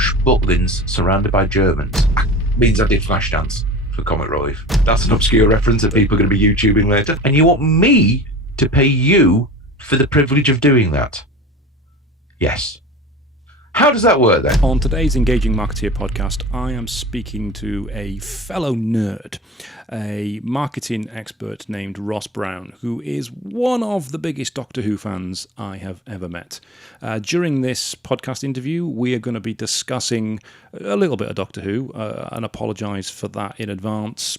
plush butlins surrounded by Germans means I did Flashdance for comic relief. That's an obscure reference that people are going to be YouTubing later. And you want me to pay you for the privilege of doing that? Yes. How does that work then? On today's Engaging Marketeer podcast, I am speaking to a fellow nerd, a marketing expert named Ross Brown, who is one of the biggest Doctor Who fans I have ever met. During this podcast interview, we are going to be discussing a little bit of Doctor Who, and apologise for that in advance.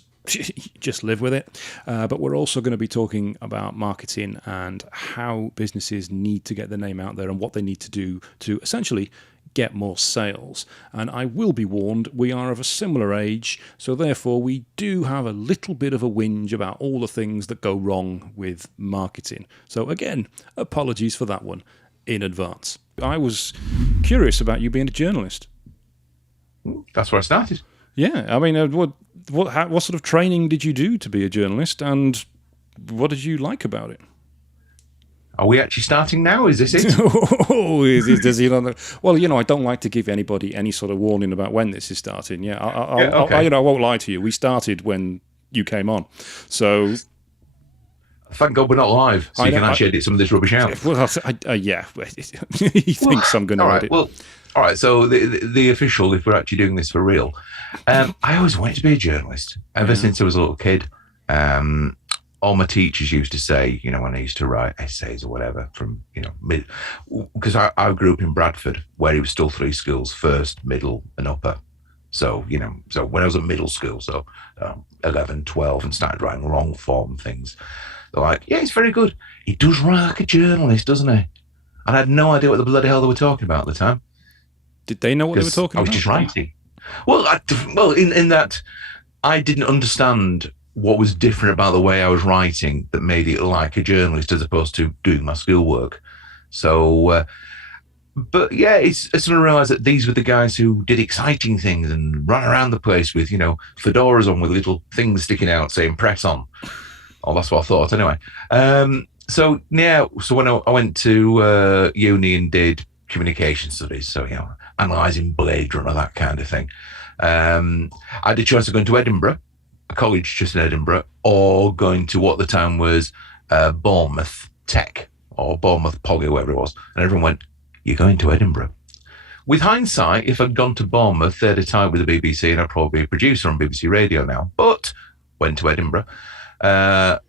Just live with it. But we're also going to be talking about marketing and how businesses need to get their name out there and what they need to do to essentially get more sales. And I will be warned, we are of a similar age, so therefore we do have a little bit of a whinge about all the things that go wrong with marketing. So again, apologies for that one in advance. I was curious about you being a journalist. That's where I started. Yeah, I mean, what sort of training did you do to be a journalist, and what did you like about it? Are we actually starting now? Is this it? Does he not? Well, I don't like to give anybody any sort of warning about when this is starting. Yeah, I won't lie to you. We started when you came on, so. Thank God we're not live, so you can actually edit some of this rubbish out. Well, yeah, he thinks I'm going to edit. Well, all right, so the official, if we're actually doing this for real, I always wanted to be a journalist ever since I was a little kid. All my teachers used to say, when I used to write essays or whatever from, because I grew up in Bradford where it was still 3 schools, first, middle and upper. So, so when I was at middle school, so 11, 12 and started writing long form things, they're like, yeah, it's very good. He does write like a journalist, doesn't he? And I had no idea what the bloody hell they were talking about at the time. Did they know what they were talking about? I was just writing. Well, in that I didn't understand what was different about the way I was writing that made it like a journalist as opposed to doing my schoolwork. So, but yeah, it's sort of realised that these were the guys who did exciting things and ran around the place with, fedoras on with little things sticking out saying press on. Oh, that's what I thought anyway. So when I went to uni and did communication studies, so, analysing Blade Runner, that kind of thing. I had a choice of going to Edinburgh, a college just in Edinburgh, or going to what the time was Bournemouth Tech or Bournemouth Poly, whatever it was. And everyone went, you're going to Edinburgh. With hindsight, if I'd gone to Bournemouth, they'd have tied with the BBC and I'd probably be a producer on BBC Radio now. But went to Edinburgh. And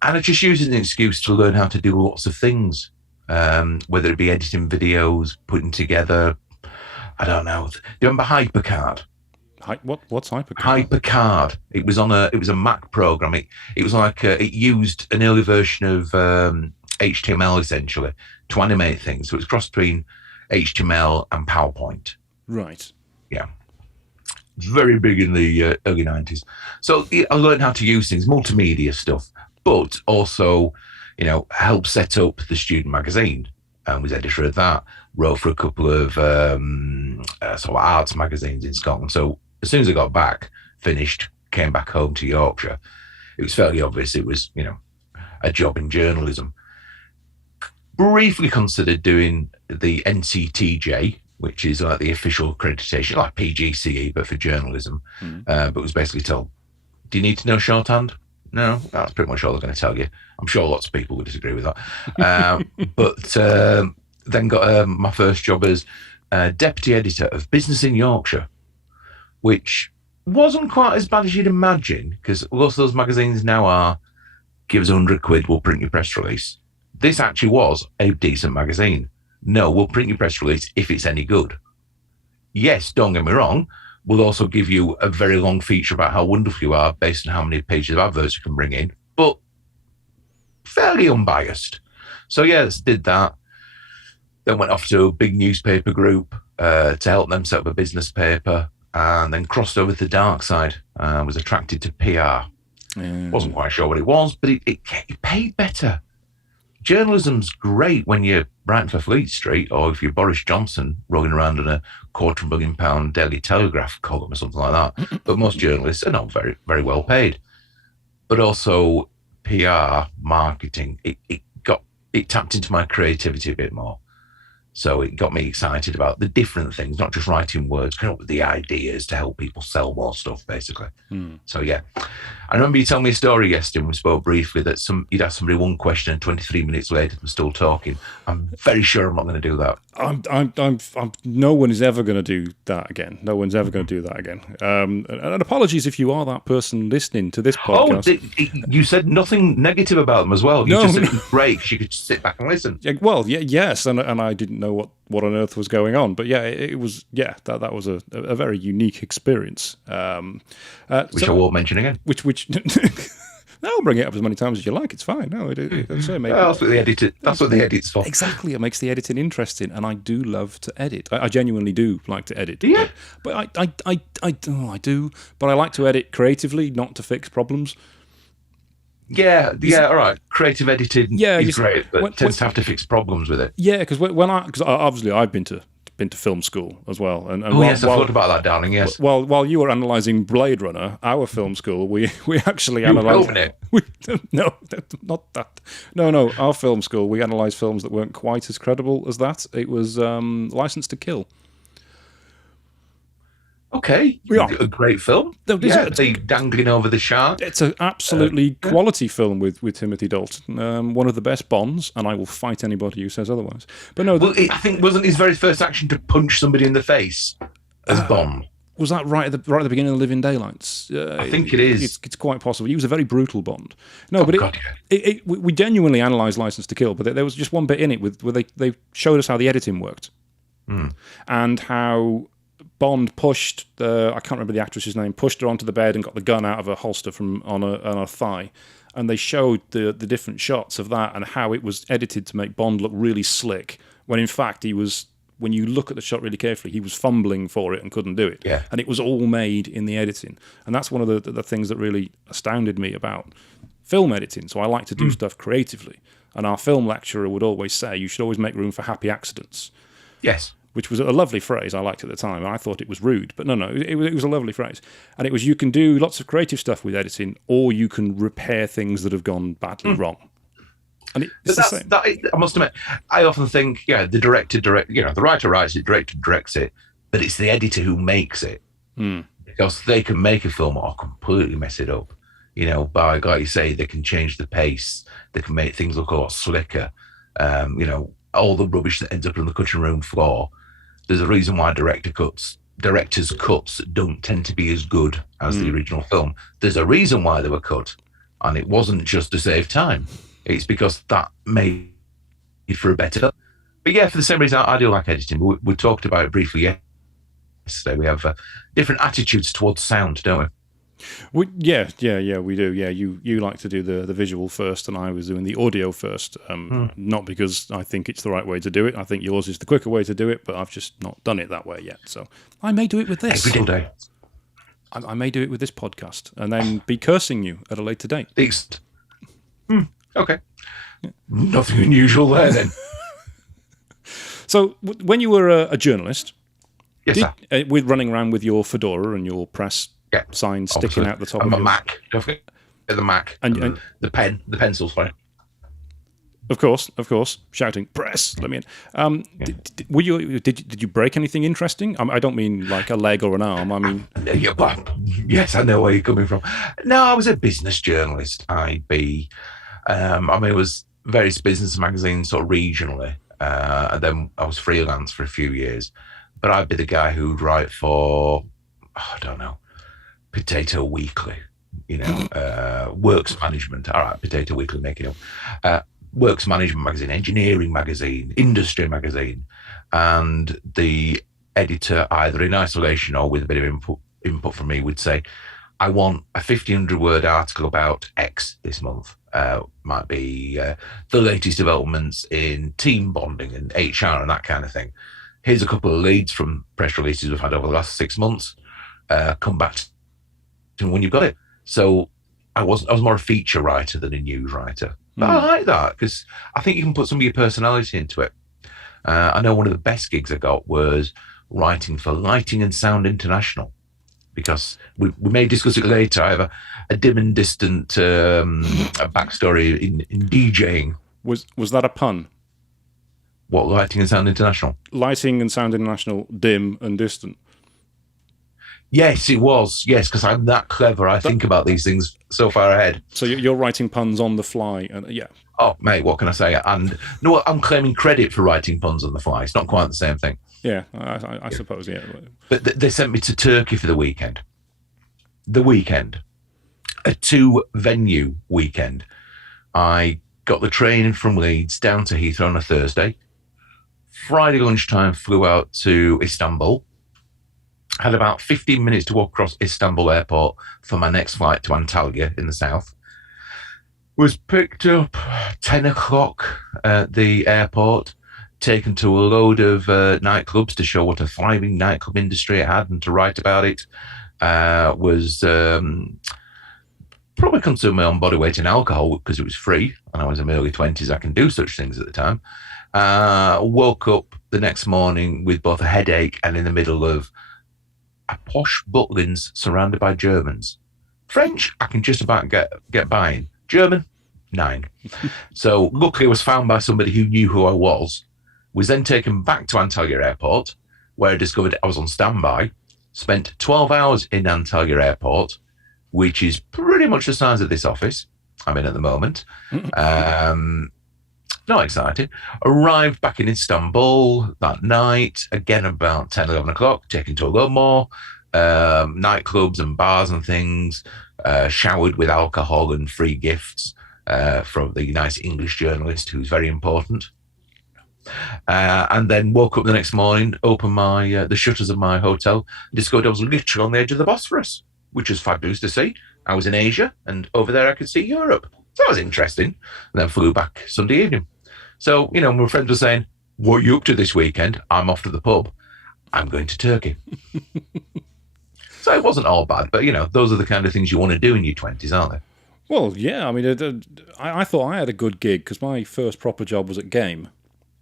I just used it as an excuse to learn how to do lots of things, whether it be editing videos, putting together, I don't know. Do you remember HyperCard? What's HyperCard? HyperCard. It was a Mac program. It was like it used an early version of HTML essentially to animate things. So it was cross between HTML and PowerPoint. Right. Yeah. Very big in the early 90s. So I learned how to use things, multimedia stuff, but also, helped set up the student magazine and was editor of that. Wrote for a couple of sort of arts magazines in Scotland. So as soon as I got back, finished, came back home to Yorkshire, it was fairly obvious it was, a job in journalism. Briefly considered doing the NCTJ, which is like the official accreditation, like PGCE, but for journalism. But was basically told, do you need to know shorthand? No, that's pretty much all they're going to tell you. I'm sure lots of people would disagree with that. But then got my first job as deputy editor of Business in Yorkshire, which wasn't quite as bad as you'd imagine, because lots of those magazines now are, give us 100 quid, we'll print your press release. This actually was a decent magazine. No, we'll print your press release if it's any good. Yes, don't get me wrong, we'll also give you a very long feature about how wonderful you are based on how many pages of adverts you can bring in, but fairly unbiased. So yes, did that. Then went off to a big newspaper group to help them set up a business paper, and then crossed over to the dark side. Was attracted to PR. Wasn't quite sure what it was, but it paid better. Journalism's great when you're writing for Fleet Street, or if you're Boris Johnson rolling around in a £250,000 Daily Telegraph column or something like that. But most journalists are not very, very well paid. But also PR, marketing, it tapped into my creativity a bit more. So it got me excited about the different things, not just writing words, coming up with the ideas to help people sell more stuff, basically. So, yeah. I remember you telling me a story yesterday when we spoke briefly that you'd ask somebody one question and 23 minutes later they're still talking. I'm very sure I'm not going to do that. No one is ever going to do that again. No one's ever going to do that again. And apologies if you are that person listening to this podcast. You said nothing negative about them as well. You just said it was great because you could just sit back and listen. Yeah, well, yes, and I didn't know what on earth was going on, but yeah, it was that was a very unique experience. Which I won't mention again. Which I'll bring it up as many times as you like. It's fine. No, that's what the edit's for. Exactly, it makes the editing interesting, and I do love to edit. I genuinely do like to edit. Yeah, but I do. But I like to edit creatively, not to fix problems. Yeah, all right. Creative editing is great, but tends to have to fix problems with it. Yeah, because because obviously I've been to film school as well. And yes, I thought about that, darling. Yes. While you were analysing Blade Runner, our film school, we actually analysed it. No, not that. No. Our film school, we analysed films that weren't quite as credible as that. It was License to Kill. Okay, a great film. They dangling over the shark. It's an absolutely quality film with Timothy Dalton. One of the best Bonds, and I will fight anybody who says otherwise. But no, I think wasn't his very first action to punch somebody in the face as Bond? Was that right at the beginning of Living Daylights? I think it is. It's quite possible. He was a very brutal Bond. No, but we genuinely analysed License to Kill, but there was just one bit in it where they showed us how the editing worked and how Bond pushed I can't remember the actress's name, pushed her onto the bed and got the gun out of a holster from on her thigh, and they showed the different shots of that and how it was edited to make Bond look really slick, when in fact he was, when you look at the shot really carefully, he was fumbling for it and couldn't do it. Yeah. And it was all made in the editing, and that's one of the things that really astounded me about film editing. So I like to do stuff creatively, and our film lecturer would always say you should always make room for happy accidents. Yes. Which was a lovely phrase I liked at the time, and I thought it was rude. But no, it was a lovely phrase. And it was, you can do lots of creative stuff with editing, or you can repair things that have gone badly wrong. And it's the same. I must admit, I often think, the director, the writer writes it, director directs it, but it's the editor who makes it. Because they can make a film or completely mess it up. By, like you say, they can change the pace, they can make things look a lot slicker. All the rubbish that ends up on the cutting room floor. There's a reason why director's cuts don't tend to be as good as the original film. There's a reason why they were cut, and it wasn't just to save time. It's because that made it for a better. But yeah, for the same reason, I do like editing. We talked about it briefly yesterday. We have different attitudes towards sound, don't we? We do. Yeah, you like to do the visual first, and I was doing the audio first. Not because I think it's the right way to do it. I think yours is the quicker way to do it, but I've just not done it that way yet. So I may do it with this. Every day. I may do it with this podcast, and then be cursing you at a later date. Okay. Yeah. Nothing unusual there then. So when you were a journalist, yes, sir. With running around with your fedora and your press sign sticking out the top of your Mac. Don't forget the Mac and the pen, the pencil. Sorry. Of course, shouting press. Let me in. Did you break anything interesting? I don't mean like a leg or an arm. I mean, yes, I know where you're coming from. No, I was a business journalist. It was various business magazines, sort of regionally, and then I was freelance for a few years. But I'd be the guy who'd write for, I don't know, Potato Weekly, Works Management. All right, Potato Weekly, make it up. Works Management magazine, Engineering magazine, Industry magazine, and the editor, either in isolation or with a bit of input from me, would say, I want a 1,500-word article about X this month. Might be the latest developments in team bonding and HR and that kind of thing. Here's a couple of leads from press releases we've had over the last 6 months. Come back to when you've got it. So I was more a feature writer than a news writer. But I like that because I think you can put some of your personality into it. I know one of the best gigs I got was writing for Lighting and Sound International, because we may discuss it later. I have a dim and distant a backstory in DJing. Was that a pun? What, Lighting and Sound International? Lighting and Sound International, dim and distant. Yes, it was. Yes, because I'm that clever. I think about these things so far ahead. So you're writing puns on the fly, and yeah. Oh, mate, what can I say? And no, I'm claiming credit for writing puns on the fly. It's not quite the same thing. Yeah, I suppose, yeah. But they sent me to Turkey for the weekend. A 2-venue weekend. I got the train from Leeds down to Heathrow on a Thursday. Friday lunchtime, flew out to Istanbul. Had about 15 minutes to walk across Istanbul airport for my next flight to Antalya in the south. Was picked up 10 o'clock at the airport, taken to a load of nightclubs to show what a thriving nightclub industry it had and to write about it. Was probably consumed my own body weight in alcohol because it was free and I was in my early 20s. I can do such things at the time. Woke up the next morning with both a headache and in the middle of a posh Butlins surrounded by Germans. French, I can just about get by in. German, 9. So luckily I was found by somebody who knew who I was then taken back to Antalya Airport, where I discovered I was on standby, spent 12 hours in Antalya Airport, which is pretty much the size of this office I'm in at the moment. Not exciting. Arrived back in Istanbul that night, again about 10, 11 o'clock, taken to a lot more nightclubs and bars and things, showered with alcohol and free gifts from the nice English journalist who's very important. And then woke up the next morning, opened the shutters of my hotel, and discovered I was literally on the edge of the Bosphorus, which was fabulous to see. I was in Asia, and over there I could see Europe. So that was interesting. And then flew back Sunday evening. So, my friends were saying, what are you up to this weekend? I'm off to the pub. I'm going to Turkey. So it wasn't all bad, but, those are the kind of things you want to do in your 20s, aren't they? Well, yeah. I mean, I thought I had a good gig because my first proper job was at Game,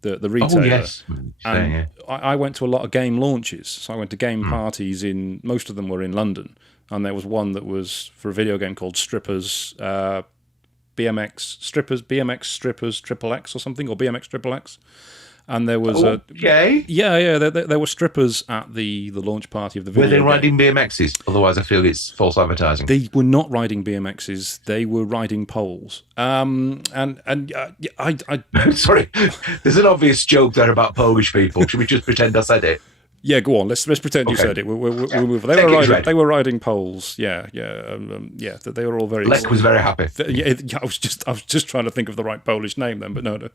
the retailer. Oh, yes. And I went to a lot of Game launches. So I went to Game parties most of them were in London. And there was one that was for a video game called Strippers, BMX Strippers Triple X or something, or BMX Triple X. And there was there were strippers at the launch party of the video. Were they riding BMXs? Otherwise, I feel it's false advertising. They were not riding BMXs. They were riding poles. I sorry, there's an obvious joke there about Polish people. Should we just pretend I said it? Yeah, go on. Let's pretend you said it. We'll move. They were riding poles. Yeah. They were all very. Lech was very happy. I was just trying to think of the right Polish name then, but no.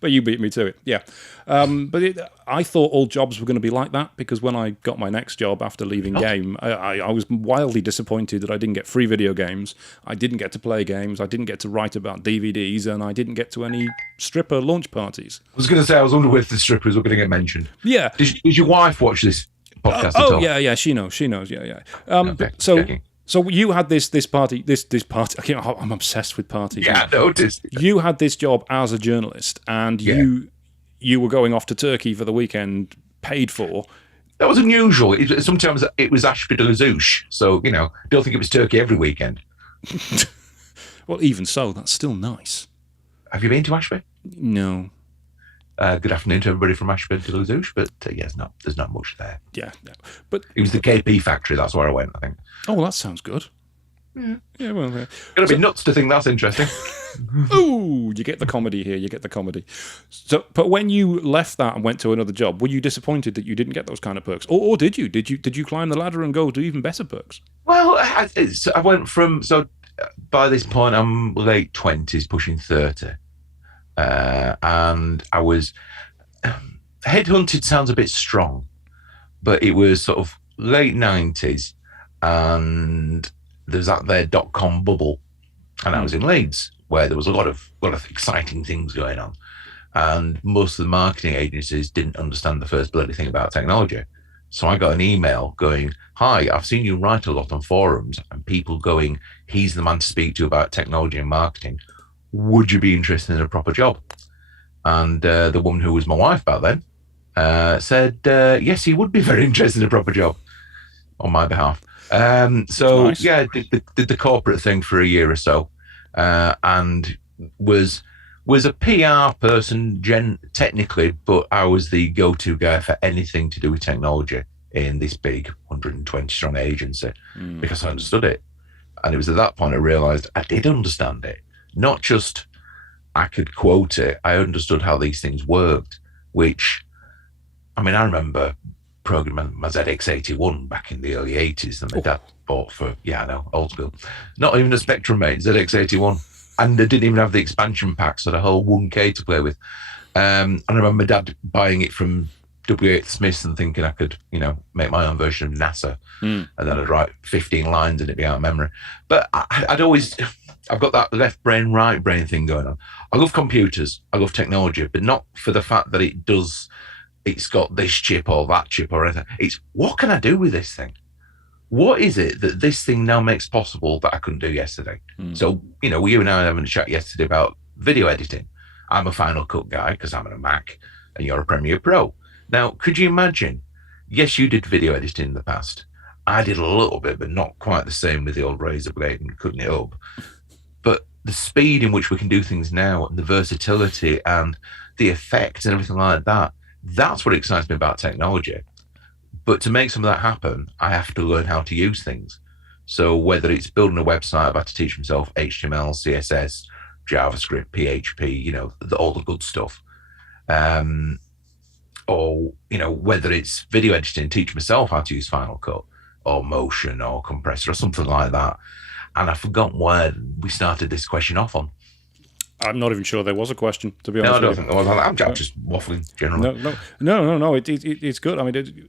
But you beat me to it. Yeah. I thought all jobs were going to be like that because when I got my next job after leaving Game, I was wildly disappointed that I didn't get free video games. I didn't get to play games. I didn't get to write about DVDs, and I didn't get to any stripper launch parties. I was going to say, I was wondering if the strippers were going to get mentioned. Yeah. Did your wife watch this podcast at all? Yeah, she knows. Yeah. Okay, So you had this party. This party. I'm obsessed with parties. Yeah, I noticed. You had this job as a journalist, and you were going off to Turkey for the weekend, paid for. That was unusual. Sometimes it was Ashby de la Zouche, so don't think it was Turkey every weekend. Well, even so, that's still nice. Have you been to Ashby? No. Good afternoon to everybody from Ashby de la Zouche, but there's not much there. Yeah, no. But it was the KP factory. That's where I went, I think. Oh, well, that sounds good. Yeah, well, Gonna be nuts to think that's interesting. Ooh, you get the comedy here. So, but when you left that and went to another job, were you disappointed that you didn't get those kind of perks, or did you? Did you climb the ladder and go to even better perks? Well, I went from by this point I'm late 20s, pushing 30, and I was headhunted. Sounds a bit strong, but it was sort of late 90s. And there's that there .com bubble, and I was in Leeds where there was a lot of exciting things going on, and most of the marketing agencies didn't understand the first bloody thing about technology. So I got an email going, "Hi, I've seen you write a lot on forums, and people going, he's the man to speak to about technology and marketing. Would you be interested in a proper job?" And the woman who was my wife back then said, "Yes, he would be very interested in a proper job on my behalf." Nice. Yeah, did the corporate thing for a year or so, and was was a PR person technically, but I was the go-to guy for anything to do with technology in this big 120 strong agency because I understood it. And it was at that point I realized I did understand it. Not just I could quote it, I understood how these things worked, which, I mean, I remember programming my ZX81 back in the early 80s that my dad bought for, old school. Not even a Spectrum, mate, ZX81. And they didn't even have the expansion packs, so the whole 1K to play with. And I remember my dad buying it from W.H. Smith and thinking I could, make my own version of NASA. And then I'd write 15 lines and it'd be out of memory. But I've got that left brain, right brain thing going on. I love computers, I love technology, but not for the fact that it's got this chip or that chip or anything. It's what can I do with this thing? What is it that this thing now makes possible that I couldn't do yesterday? So, you and I were having a chat yesterday about video editing. I'm a Final Cut guy because I'm on a Mac and you're a Premiere Pro. Now, could you imagine? Yes, you did video editing in the past. I did a little bit, but not quite the same with the old razor blade and cutting it up. But the speed in which we can do things now and the versatility and the effects and everything like that, that's what excites me about technology. But to make some of that happen, I have to learn how to use things. So whether it's building a website, I've had to teach myself HTML, CSS, JavaScript, PHP, all the good stuff. Or, whether it's video editing, teach myself how to use Final Cut or Motion or Compressor or something like that. And I've forgotten where we started this question off on. I'm not even sure there was a question, to be honest. No, I don't think there was. I'm just waffling generally. No. It's good. I mean,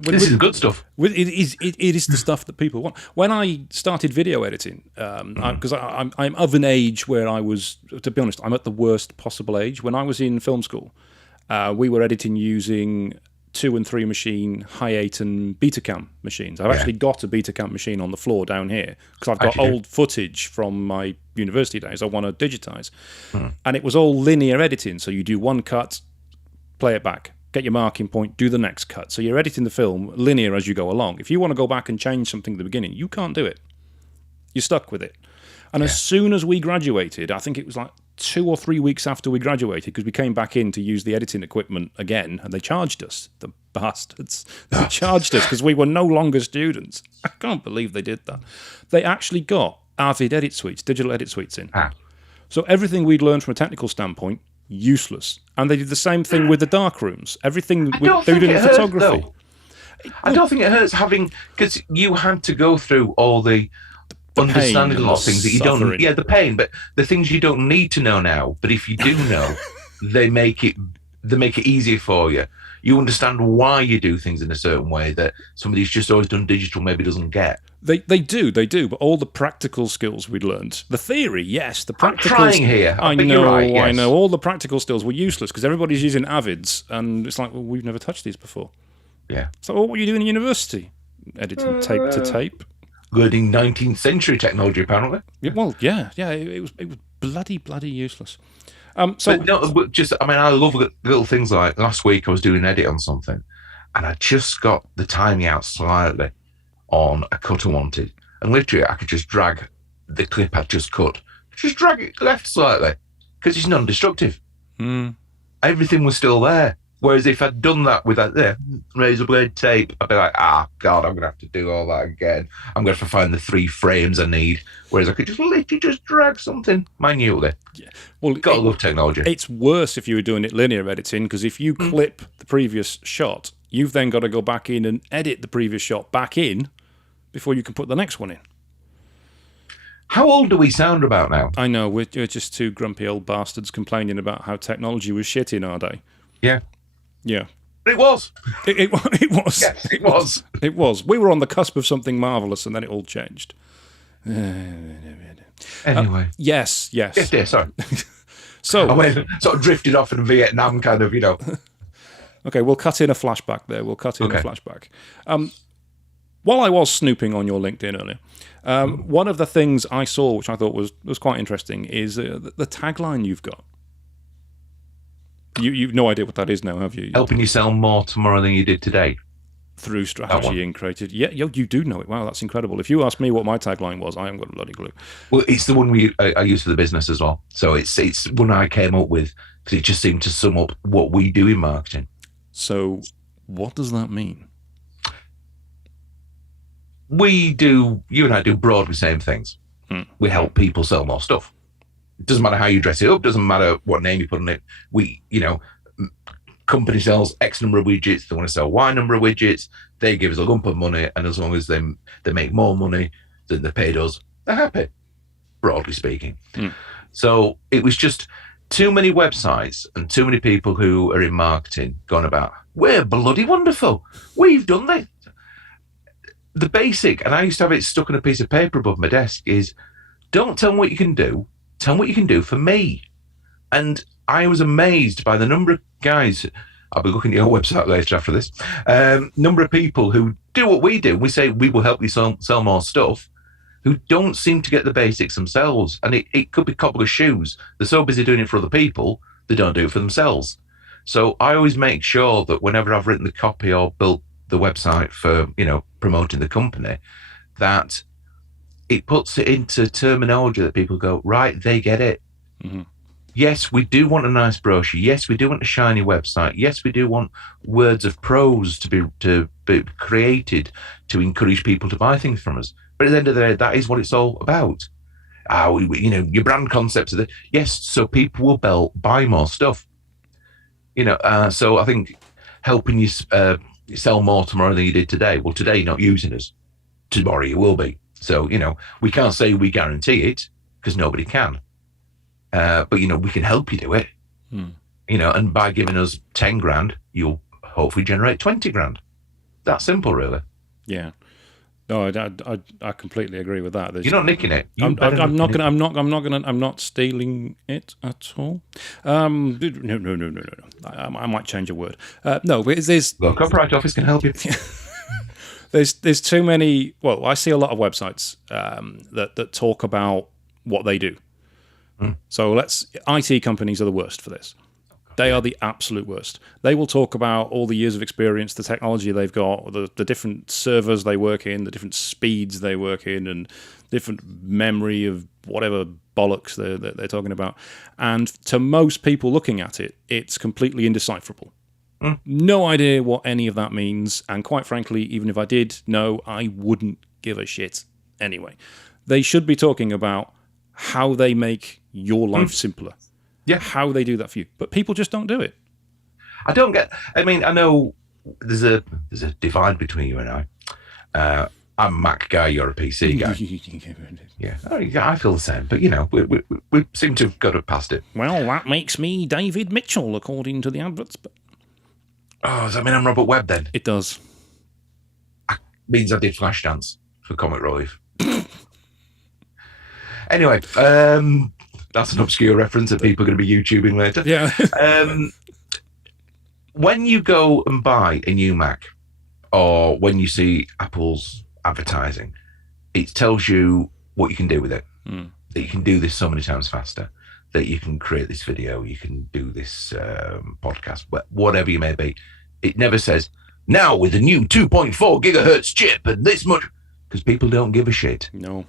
this is the good stuff. It is the stuff that people want. When I started video editing, because I'm of an age where I was, to be honest, I'm at the worst possible age. When I was in film school, we were editing using 2 and 3 machine Hi8 and Betacam machines. I've actually got a Betacam machine on the floor down here because I've got old footage from my university days I want to digitize. And it was all linear editing. So you do one cut, play it back, get your marking point, do the next cut. So you're editing the film linear as you go along. If you want to go back and change something at the beginning, you can't do it. You're stuck with it. And as soon as we graduated, I think it was like 2 or 3 weeks after we graduated, because we came back in to use the editing equipment again, and they charged us, the bastards. They charged us because we were no longer students. I can't believe they did that. They actually got Avid edit suites, digital edit suites in. So everything we'd learned from a technical standpoint, useless. And they did the same thing with the dark rooms. Everything they did in photography. I don't think it hurts having, because you had to go through all the understanding a lot of things that you don't. Yeah, the pain, but the things you don't need to know now. But if you do know, they make it easier for you. You understand why you do things in a certain way that somebody who's just always done digital maybe doesn't get. They do. But all the practical skills we'd learned, the theory, yes, the practical. I'm trying here. I know. All the practical skills were useless because everybody's using Avids, and it's like, well, we've never touched these before. Yeah. So what were you doing in university? Editing tape to tape. Learning 19th century technology, apparently. Yeah, it was bloody useless. I love little things like last week I was doing an edit on something, and I just got the timing out slightly on a cut I wanted, and literally I could just drag the clip I'd just cut, just drag it left slightly because it's non-destructive. Everything was still there. Whereas if I'd done that with that razor blade tape, I'd be like, God, I'm going to have to do all that again. I'm going to have to find the 3 frames I need. Whereas I could just literally just drag something minutely. Yeah. Well, gotta love technology. It's worse if you were doing it linear editing, because if you clip the previous shot, you've then got to go back in and edit the previous shot back in before you can put the next one in. How old do we sound about now? I know, we're just 2 grumpy old bastards complaining about how technology was shit in our day. Yeah. Yeah. It was. It was. Yes, it was. It was. We were on the cusp of something marvellous, and then it all changed. Anyway. Yes. Yes, dear, sorry. So I went, sort of drifted off in Vietnam, kind of, Okay, we'll cut in a flashback there. A flashback. While I was snooping on your LinkedIn earlier, one of the things I saw, which I thought was quite interesting, is the tagline you've got. You've no idea what that is now, have you? Helping you sell more tomorrow than you did today. through strategy and created. Yeah, you do know it. Wow, that's incredible. If you ask me what my tagline was, I haven't got a bloody clue. Well, it's the one I use for the business as well. So it's one I came up with because it just seemed to sum up what we do in marketing. So what does that mean? You and I do broadly the same things. We help people sell more stuff. It doesn't matter how you dress it up. Doesn't matter what name you put on it. Company sells X number of widgets. They want to sell Y number of widgets. They give us a lump of money, and as long as they make more money than they paid us, they're happy, broadly speaking. So it was just too many websites and too many people who are in marketing going about, we're bloody wonderful. We've done this. The basic, and I used to have it stuck on a piece of paper above my desk, is don't tell me what you can do. Tell me what you can do for me. And I was amazed by the number of guys, I'll be looking at your website later after this, number of people who do what we do. We say we will help you sell more stuff, who don't seem to get the basics themselves. And it could be a couple of shoes. They're so busy doing it for other people, they don't do it for themselves. So I always make sure that whenever I've written the copy or built the website for, promoting the company, that it puts it into terminology that people go, right, they get it. Mm-hmm. Yes, we do want a nice brochure. Yes, we do want a shiny website. Yes, we do want words of prose to be created to encourage people to buy things from us. But at the end of the day, that is what it's all about. Your brand concepts are yes, so people will buy more stuff. So I think helping you sell more tomorrow than you did today. Well, today you're not using us. Tomorrow you will be. So, we can't say we guarantee it because nobody can. But, we can help you do it. And by giving us 10 grand, you'll hopefully generate 20 grand. That simple, really. Yeah. No, I completely agree with that. You're not nicking it. I'm not stealing it at all. No. I might change a word. No, there's the copyright office can help you. There's too many. Well, I see a lot of websites that talk about what they do. So IT companies are the worst for this. They are the absolute worst. They will talk about all the years of experience, the technology they've got, the different servers they work in, the different speeds they work in, and different memory of whatever bollocks they're talking about. And to most people looking at it, it's completely indecipherable. No idea what any of that means. And quite frankly, even if I did know, I wouldn't give a shit anyway. They should be talking about how they make your life simpler. Yeah, how they do that for you, but people just don't do it. I know there's a divide between you and I. I'm a Mac guy, you're a PC guy. Yeah, I feel the same, but we seem to have got past it. Well, that makes me David Mitchell, according to the adverts. But... Oh, does that mean I'm Robert Webb then? It does. It means I did Flashdance for Comic Relief. Anyway, that's an obscure reference that people are going to be YouTubing later. Yeah. When you go and buy a new Mac, or when you see Apple's advertising, it tells you what you can do with it. That you can do this so many times faster, that you can create this video, you can do this podcast, whatever you may be. It never says, now with a new 2.4 gigahertz chip and this much, because people don't give a shit. No.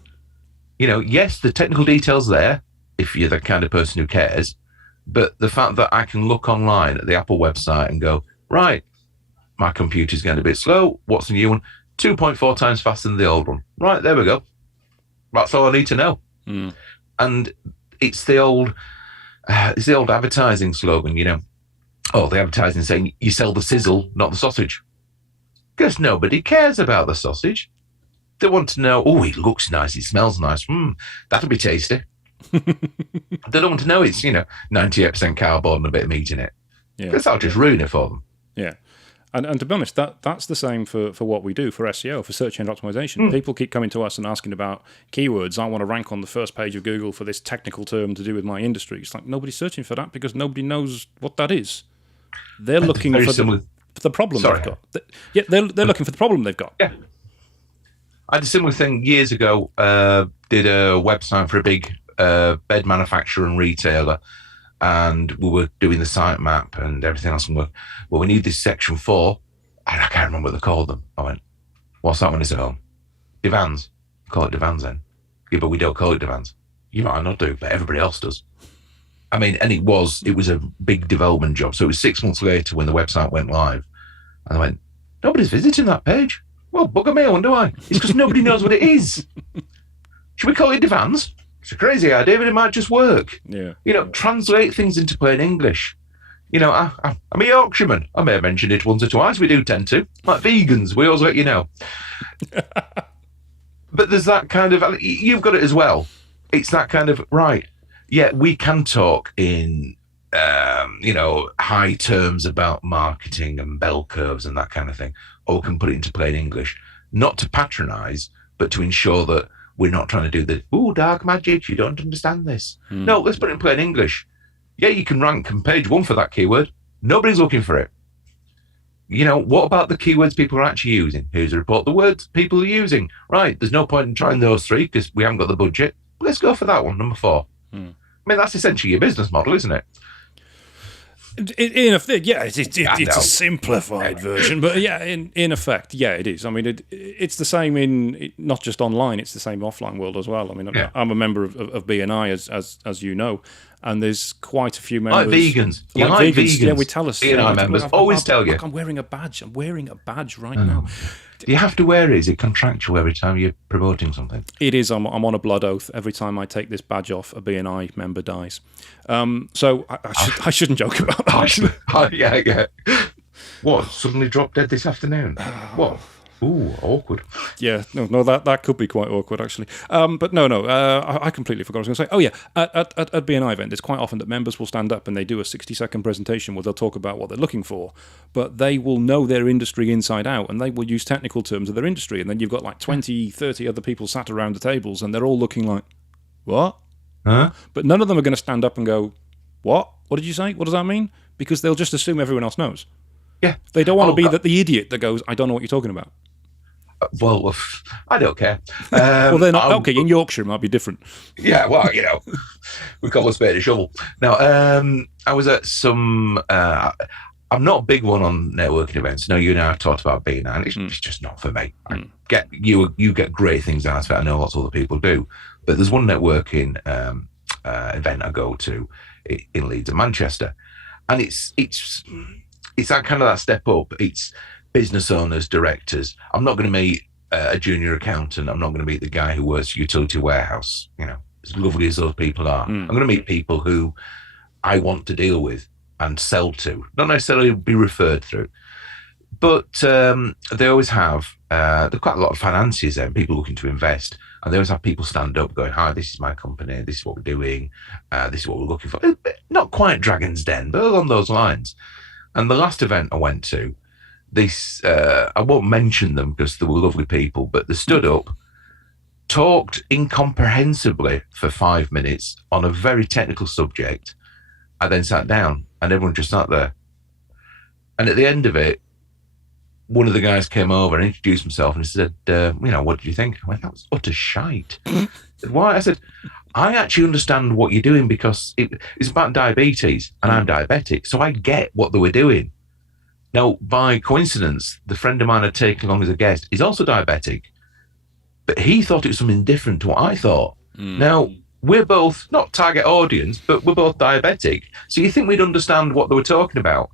Yes, the technical details there, if you're the kind of person who cares, but the fact that I can look online at the Apple website and go, right, my computer's going a bit slow. What's the new one? 2.4 times faster than the old one. Right, there we go. That's all I need to know. And it's the old advertising slogan, the advertising saying you sell the sizzle, not the sausage. Because nobody cares about the sausage. They want to know, it looks nice, it smells nice. That'll be tasty. They don't want to know it's, 98% cardboard and a bit of meat in it. Yeah. Because that'll just ruin it for them. Yeah. And to be honest, that's the same for what we do for SEO, for search engine optimization. People keep coming to us and asking about keywords. I want to rank on the first page of Google for this technical term to do with my industry. It's like nobody's searching for that because nobody knows what that is. They're looking for the problem they've got. They're looking for the problem they've got. Yeah. I had a similar thing years ago. Did a website for a big bed manufacturer and retailer, and we were doing the sitemap and everything else. And we need this section 4, I can't remember what they called them. I went, what's that when it's at home? Divans. Call it divans then. Yeah, but we don't call it divans. You might not do, but everybody else does. I mean, and it was a big development job. So it was 6 months later when the website went live. And I went, nobody's visiting that page. Well, bugger me, I wonder why. It's because nobody knows what it is. Should we call it divans? It's a crazy idea, but it might just work. Yeah. Translate things into plain English. I'm a Yorkshireman. I may have mentioned it once or twice. We do tend to. Like vegans, we always let you know. But there's that kind of, you've got it as well. It's that kind of, right, yeah, we can talk in, high terms about marketing and bell curves and that kind of thing, or we can put it into plain English, not to patronize, but to ensure that we're not trying to do the, dark magic, you don't understand this. No, let's put it in plain English. Yeah, you can rank on page 1 for that keyword. Nobody's looking for it. What about the keywords people are actually using? Here's a report, the words people are using. Right, there's no point in trying those 3 because we haven't got the budget. Let's go for that one, number 4. I mean, that's essentially your business model, isn't it? In effect, yeah, it's a simplified version, but yeah, in effect, yeah, it is. I mean, it's the same in not just online; it's the same offline world as well. I mean, I'm a member of BNI, as you know, and there's quite a few members. Like vegans, like vegans. Yeah, we tell us. BNI members always tell you. Look, I'm wearing a badge. I'm wearing a badge right now. Do you have to wear it? Is it contractual every time you're promoting something? It is. I'm on a blood oath. Every time I take this badge off, a BNI member dies. So I shouldn't joke about that. Yeah. What? Suddenly dropped dead this afternoon? What? Ooh, awkward. Yeah, no, that could be quite awkward actually. But no, I completely forgot what I was going to say. Oh yeah, at BNI event, it's quite often that members will stand up and they do a 60-second presentation where they'll talk about what they're looking for, but they will know their industry inside out and they will use technical terms of their industry. And then you've got like 20, 30 other people sat around the tables and they're all looking like, what? Huh? But none of them are going to stand up and go, what? What did you say? What does that mean? Because they'll just assume everyone else knows. Yeah. They don't want to be the idiot that goes, I don't know what you're talking about. Well, I don't care. Well, they're not. Okay, in Yorkshire, it might be different. Yeah, well, we call a spade a shovel. Now, I was at some. I'm not a big one on networking events. No, you and I have talked about being there. It's just not for me. I get you get great things out of it. I know lots of other people do, but there's one networking event I go to in Leeds and Manchester, and it's that kind of that step up. It's business owners, directors. I'm not going to meet a junior accountant. I'm not going to meet the guy who works utility warehouse. As lovely as those people are, I'm going to meet people who I want to deal with and sell to, not necessarily be referred through. But they always have, there are quite a lot of financiers there, people looking to invest. And they always have people stand up going, hi, this is my company, this is what we're doing, this is what we're looking for. Not quite Dragon's Den, but along those lines. And the last event I went to, I won't mention them because they were lovely people, but they stood up, talked incomprehensibly for 5 minutes on a very technical subject. I then sat down and everyone just sat there. And at the end of it, one of the guys came over and introduced himself and he said, what did you think? I went, that was utter shite. Why? I said, I actually understand what you're doing because it's about diabetes and I'm diabetic. So I get what they were doing. Now, by coincidence, the friend of mine I'd taken along as a guest is also diabetic, but he thought it was something different to what I thought. Now, we're both not target audience, but we're both diabetic. So you think we'd understand what they were talking about?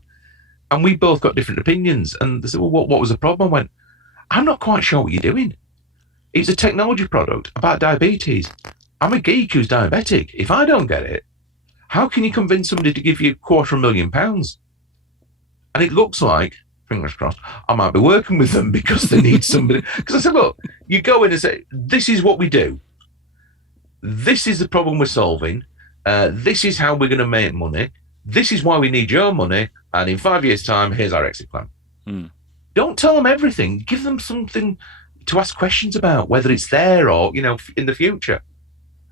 And we both got different opinions. And they said, well, what was the problem? I went, I'm not quite sure what you're doing. It's a technology product about diabetes. I'm a geek who's diabetic. If I don't get it, how can you convince somebody to give you £250,000? And it looks like, fingers crossed, I might be working with them because they need somebody. Because I said, look, you go in and say, this is what we do. This is the problem we're solving. This is how we're going to make money. This is why we need your money. And in 5 years' time, here's our exit plan. Don't tell them everything. Give them something to ask questions about, whether it's there or, in the future.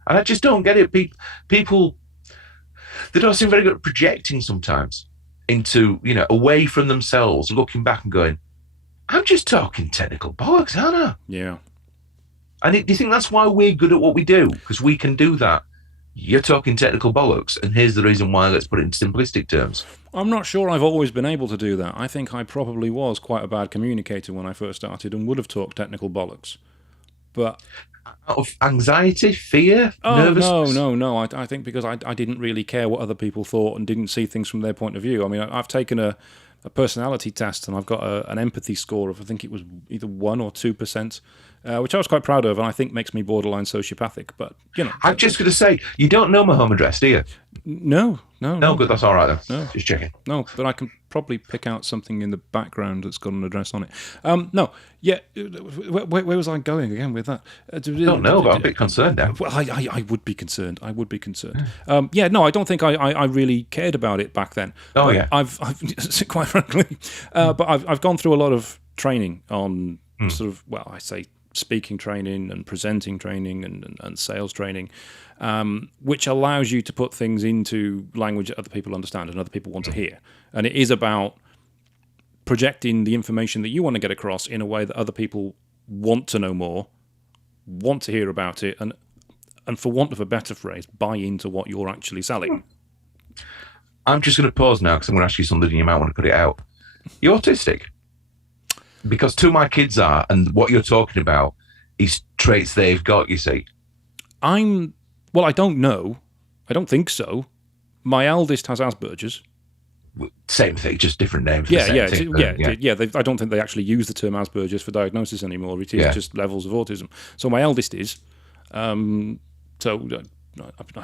And I just don't get it. People, they don't seem very good at projecting sometimes into, away from themselves, looking back and going, I'm just talking technical bollocks, aren't I? Yeah. And do you think that's why we're good at what we do? Because we can do that. you're talking technical bollocks, and here's the reason why. Let's put it in simplistic terms. I'm not sure I've always been able to do that. I think I probably was quite a bad communicator when I first started and would have talked technical bollocks. But Out of anxiety, fear, nervousness? No. I think because I didn't really care what other people thought and didn't see things from their point of view. I mean, I've taken a personality test and I've got an empathy score of, I think it was either 1 or 2%, which I was quite proud of, and I think makes me borderline sociopathic. But, you know. I'm just going to say, you don't know my home address, do you? No. No, good, that's all right, then. No. Just checking. No, but I can probably pick out something in the background that's got an address on it. No, yeah, where was I going again with that? I don't know, but I'm a bit concerned now. Well, I would be concerned. Yeah, no, I don't think I really cared about it back then. Oh, yeah. I've quite frankly, but I've gone through a lot of training on sort of, well, I say speaking training and presenting training and sales training, which allows you to put things into language that other people understand and other people want to hear. And it is about projecting the information that you want to get across in a way that other people want to know more, want to hear about it, and for want of a better phrase, buy into what you're actually selling. I'm just going to pause now because I'm going to ask you something and you might want to cut it out. You're autistic? Because two of my kids are, and what you're talking about is traits they've got, you see. Well, I don't know. I don't think so. My eldest has Asperger's. Same thing, just different names. Yeah. I don't think they actually use the term Asperger's for diagnosis anymore. It is just levels of autism. So my eldest is. So I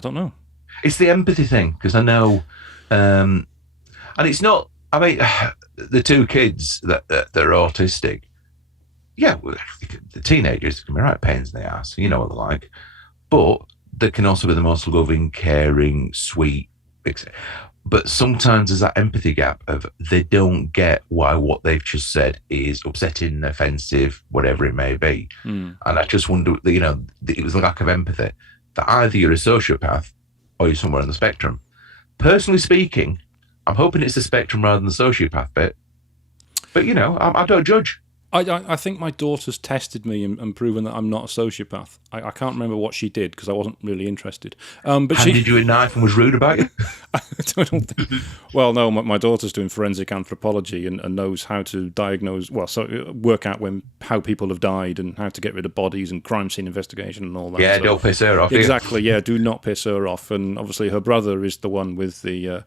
don't know. It's the empathy thing, because I know, and it's not. I mean, the two kids that are autistic, the teenagers can be right pains in the ass. You know what they're like, but they can also be the most loving, caring, sweet. But sometimes there's that empathy gap of they don't get why what they've just said is upsetting, offensive, whatever it may be. And I just wonder, it was a lack of empathy. That either you're a sociopath or you're somewhere on the spectrum. Personally speaking, I'm hoping it's the spectrum rather than the sociopath bit. But, I don't judge. I think my daughter's tested me and proven that I'm not a sociopath. I can't remember what she did because I wasn't really interested. But handed you a knife and was rude about you? I don't think. Well, no, my daughter's doing forensic anthropology and knows how to diagnose, work out how people have died and how to get rid of bodies and crime scene investigation and all that. Yeah, don't piss her off. Exactly, yeah, do not piss her off. And obviously her brother is the one with the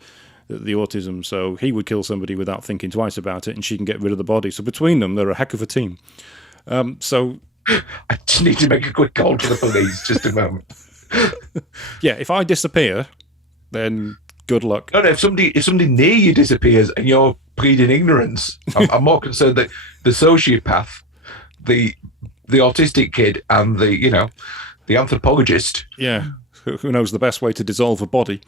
autism, so he would kill somebody without thinking twice about it, and she can get rid of the body. So between them, they're a heck of a team. So I just need to make a quick call to the police. Just a moment. Yeah, if I disappear, then good luck. No, if somebody near you disappears and you're pleading ignorance, I'm more concerned that the sociopath, the autistic kid, and the anthropologist. Yeah, who knows the best way to dissolve a body.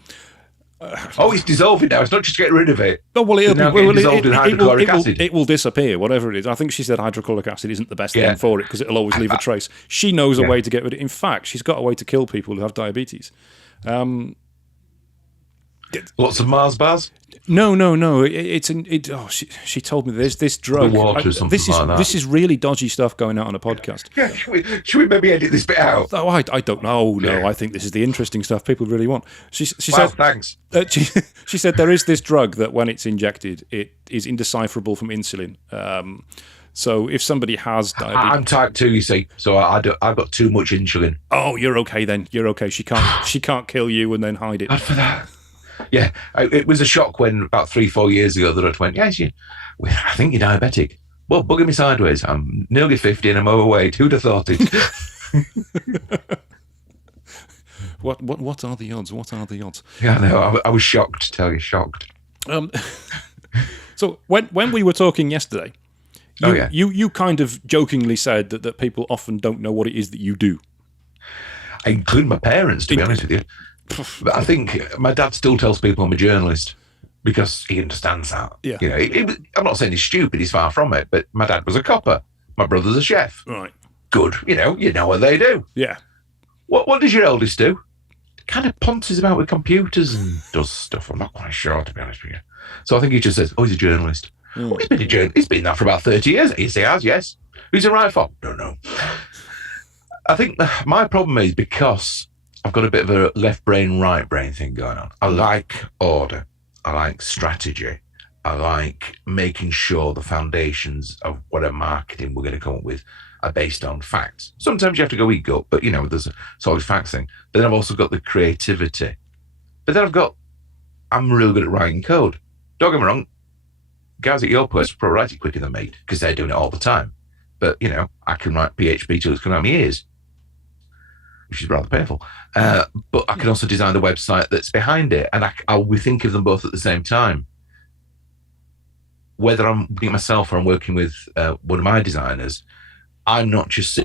It's dissolving now. It's not just getting rid of it. Oh, well, it'll be dissolved in hydrochloric acid. It will disappear, whatever it is. I think she said hydrochloric acid isn't the best thing for it because it'll always leave a trace. She knows a way to get rid of it. In fact, she's got a way to kill people who have diabetes. Lots of Mars bars? No. She told me there's this drug. The water or something like that. This is really dodgy stuff going out on a podcast. Yeah, should we maybe edit this bit out? Oh, I don't know. No, I think this is the interesting stuff people really want. She said, thanks. She said there is this drug that when it's injected, it is indecipherable from insulin. So if somebody has diabetes, I'm type 2, you see, so I've got too much insulin. Oh, you're okay then. You're okay. She can't kill you and then hide it. Bad for that. Yeah, it was a shock when about 3-4 years ago that I went, I think you're diabetic. Well, bugging me sideways. I'm nearly 50 and I'm overweight. Who'd have thought it? What are the odds? What are the odds? Yeah, no, I was shocked, to tell you, shocked. So when we were talking yesterday, you kind of jokingly said that people often don't know what it is that you do. I include my parents, to be honest with you. But I think my dad still tells people I'm a journalist because he understands that. Yeah. I'm not saying he's stupid, he's far from it, but my dad was a copper. My brother's a chef. Right. Good. You know what they do. Yeah. What does your eldest do? Kind of ponces about with computers and does stuff. I'm not quite sure, to be honest with you. So I think he just says, he's a journalist. Oh, he's been a journalist. He's been that for about 30 years. He has, yes. Who's it right for? Don't know. I think my problem is because I've got a bit of a left brain, right brain thing going on. I like order. I like strategy. I like making sure the foundations of whatever marketing we're going to come up with are based on facts. Sometimes you have to go eat gut, but there's a solid facts thing. But then I've also got the creativity. But then I'm really good at writing code. Don't get me wrong, guys at your place probably write it quicker than me because they're doing it all the time. But, I can write PHP till it's coming out of my ears, which is rather painful. But I can also design the website that's behind it. And I'll be thinking of them both at the same time. Whether I'm doing it myself or I'm working with one of my designers, I'm not just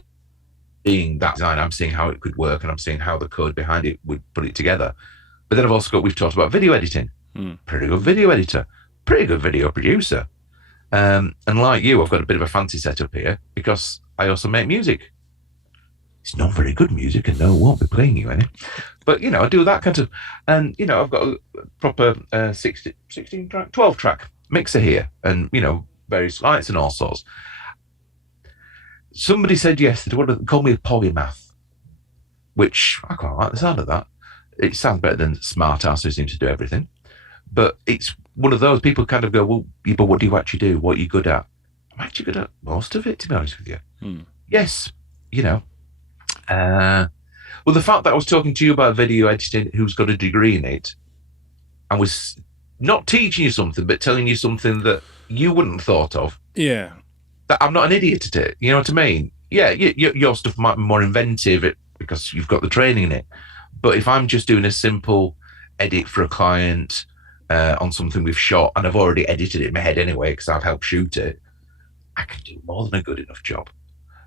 seeing that design, I'm seeing how it could work, and I'm seeing how the code behind it would put it together. But then we've talked about video editing. Pretty good video editor, pretty good video producer. And like you, I've got a bit of a fancy setup here because I also make music. It's not very good music, and no one won't be playing you any. But, I do that kind of, and, I've got a proper 16 track, 12 track mixer here, and, various lights and all sorts. Somebody said yesterday, call me a polymath, which I quite like the sound of that. It sounds better than smart ass who seems to do everything. But it's one of those people kind of go, well, but what do you actually do? What are you good at? I'm actually good at most of it, to be honest with you. Yes, well, the fact that I was talking to you about video editing, who's got a degree in it, and was not teaching you something, but telling you something that you wouldn't have thought of. Yeah. That I'm not an idiot at it. You know what I mean? Yeah, your stuff might be more inventive because you've got the training in it. But if I'm just doing a simple edit for a client on something we've shot, and I've already edited it in my head anyway because I've helped shoot it, I can do more than a good enough job.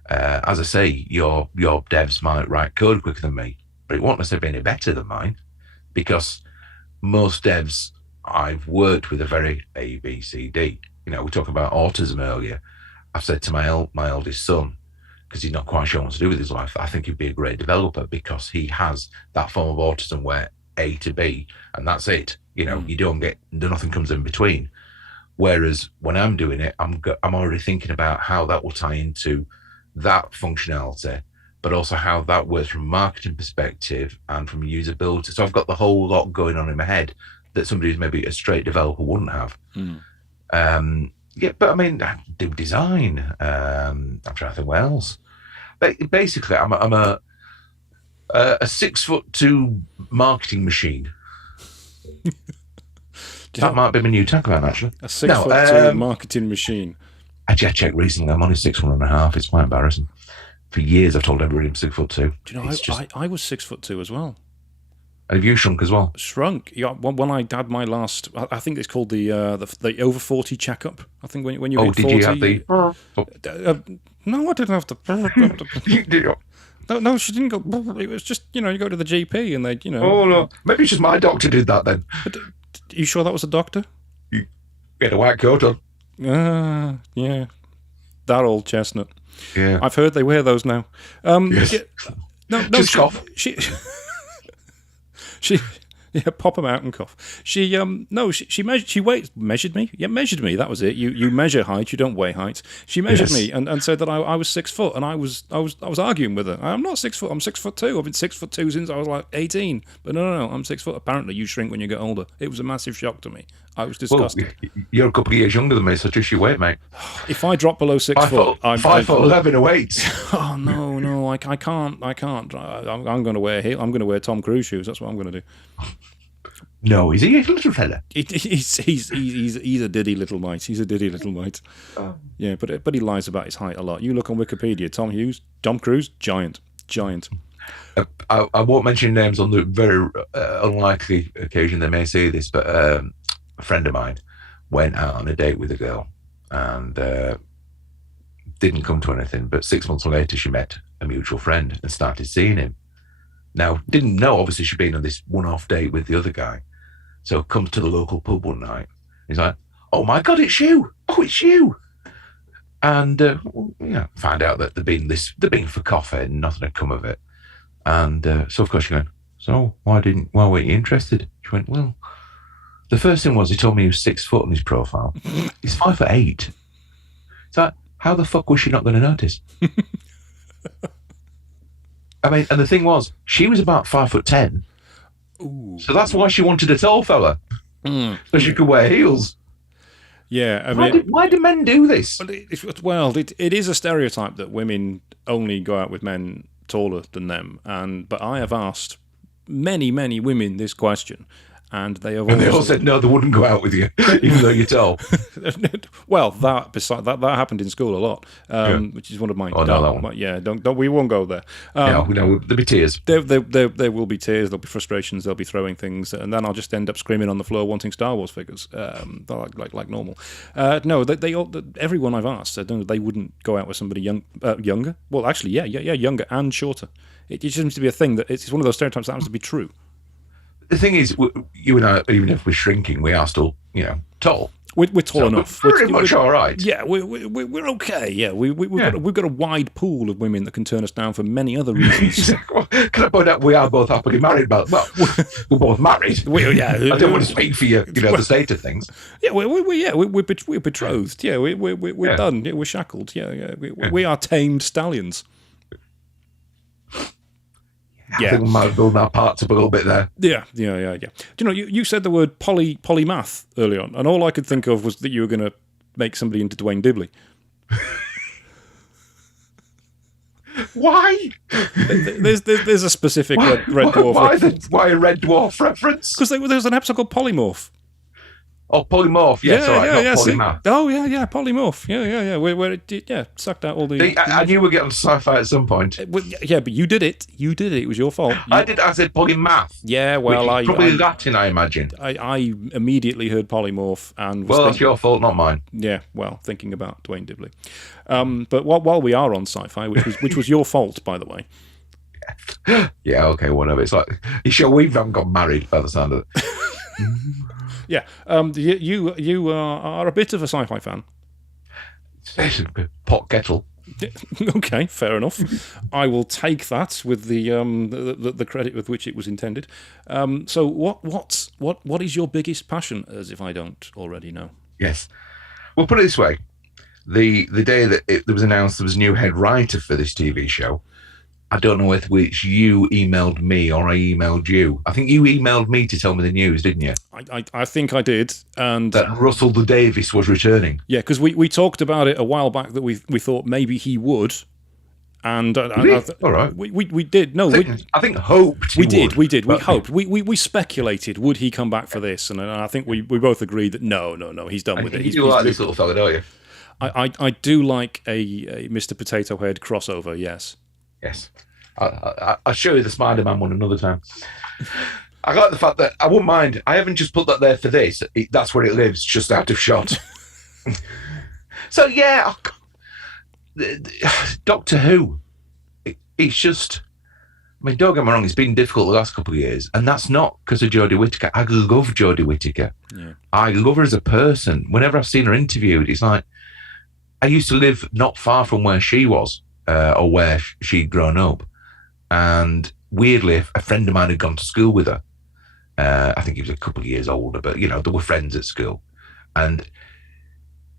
As I say, your devs might write code quicker than me, but it won't necessarily be any better than mine, because most devs I've worked with are very A, B, C, D. We talked about autism earlier. I've said to my eldest son, because he's not quite sure what to do with his life, I think he'd be a great developer because he has that form of autism where A to B, and that's it. You don't get, nothing comes in between. Whereas when I'm doing it, I'm already thinking about how that will tie into that functionality, but also how that works from a marketing perspective and from usability. So I've got the whole lot going on in my head that somebody who's maybe a straight developer wouldn't have. Yeah, but I mean, I do design. I'm trying to think what else. But basically, I'm a 6'2" marketing machine. That might be my new tagline, actually. A 6'2" marketing machine. Actually, I checked recently. I'm only 6'1.5". It's quite embarrassing. For years, I've told everybody I'm 6'2". Do you know, I was 6'2" as well. And have you shrunk as well? Shrunk. Yeah. When I had my last, I think it's called the over 40 checkup. I think when you hit 40. You have the? No, I didn't have to. No, she didn't go. It was just you go to the GP and they Oh no, maybe it's just my doctor did that then. But, are you sure that was a doctor? He had a white coat on. Yeah. That old chestnut. Yeah. I've heard they wear those now. Yes. No, just cough. She pop them out and cough. She measured me. Yeah, measured me. That was it. You measure height. You don't weigh height. She measured me and said that I was 6 foot, and I was arguing with her. I'm not 6 foot. I'm 6'2". I've been 6'2" since I was like 18. But no. I'm 6 foot. Apparently, you shrink when you get older. It was a massive shock to me. I was disgusted. Well, you're a couple of years younger than me, so just your weight, mate. If I drop below 6 foot, I'm 5'11" a weight. Oh no, I can't. I'm going to wear heel. I'm going to wear Tom Cruise shoes. That's what I'm going to do. No, is he a little fella? He's a diddy little mite. He's a diddy little mite. Yeah, but he lies about his height a lot. You look on Wikipedia. Tom Cruise, giant. I won't mention names on the very unlikely occasion they may say this, but a friend of mine went out on a date with a girl and didn't come to anything. But 6 months later, she met a mutual friend and started seeing him. Now, didn't know, obviously, she'd been on this one-off date with the other guy. So comes to the local pub one night. He's like, oh, my God, it's you. Oh, it's you. And, find out that they'd been for coffee and nothing had come of it. And so, of course, she went, so why weren't you interested? She went, well, the first thing was he told me he was 6 foot on his profile. He's 5'8". So how the fuck was she not going to notice? I mean, and the thing was, she was about 5'10". Ooh. So that's why she wanted a tall fella. So she could wear heels. Yeah, I mean, why do men do this? Well, it is a stereotype that women only go out with men taller than them, but I have asked many women this question, and they have they all said no, they wouldn't go out with you, even though you're tall. Well, that happened in school a lot, which is one of my. Oh, no, that one. Yeah, don't we won't go there. No, there'll be tears. There will be tears. There'll be frustrations. There'll be throwing things, and then I'll just end up screaming on the floor, wanting Star Wars figures, like normal. No, everyone I've asked said they wouldn't go out with somebody younger. Well, actually, yeah, younger and shorter. It just seems to be a thing that it's one of those stereotypes that happens to be true. The thing is, you and I, even if we're shrinking, we are still, tall. We're tall enough. We're pretty much all right. Yeah, we're okay. Yeah, we've got a wide pool of women that can turn us down for many other reasons. Can I point out we are both happily married? But we're both married. I don't want to speak for you, the state of things. Yeah, we're betrothed. Yeah, we're done. Yeah, we're shackled. Yeah. We are tamed stallions. I think we might have built our parts up a little bit there. Yeah. Do you know, you said the word polymath early on, and all I could think of was that you were going to make somebody into Dwayne Dibley. Why? There's a specific red dwarf. Why a red dwarf reference? Because there was an episode called Polymorph. Oh, polymorph. Yes, all right, not polymath. Oh, yeah, polymorph. Yeah. Where it sucked out all the. I knew we'd get on sci-fi at some point. Yeah, but you did it. It was your fault. I said polymath. Yeah, well, probably Latin, I imagine. I immediately heard polymorph and. That's your fault, not mine. Yeah, well, thinking about Dwayne Dibley. But while we are on sci-fi, which was your fault, by the way. Yeah, okay, whatever. It's like you sure we haven't got married by the sound of it. Yeah, you are a bit of a sci-fi fan. Pot kettle. Okay, fair enough. I will take that with the credit with which it was intended. So what is your biggest passion, as if I don't already know? Yes. Well, put it this way: the day that it was announced there was a new head writer for this TV show. I don't know which you emailed me or I emailed you. I think you emailed me to tell me the news, didn't you? I think I did. And that Russell the Davis was returning. Yeah, because we talked about it a while back that we thought maybe he would. And all right, we did. No, I think hoped. We did. We hoped. We speculated. Would he come back for this? And I think we both agreed that no, he's done with it. You do like this little fella, don't you? I do like a Mr. Potato Head crossover. Yes. Yes. I'll show you the Spider-Man one another time. I like the fact that I wouldn't mind. I haven't just put that there for this. That's where it lives, just out of shot. So, yeah. Doctor Who. It's just... I mean, don't get me wrong, it's been difficult the last couple of years, and that's not because of Jodie Whittaker. I love Jodie Whittaker. Yeah. I love her as a person. Whenever I've seen her interviewed, it's like... I used to live not far from where she was. Or where she'd grown up. And weirdly, a friend of mine had gone to school with her. I think he was a couple of years older, but, they were friends at school. And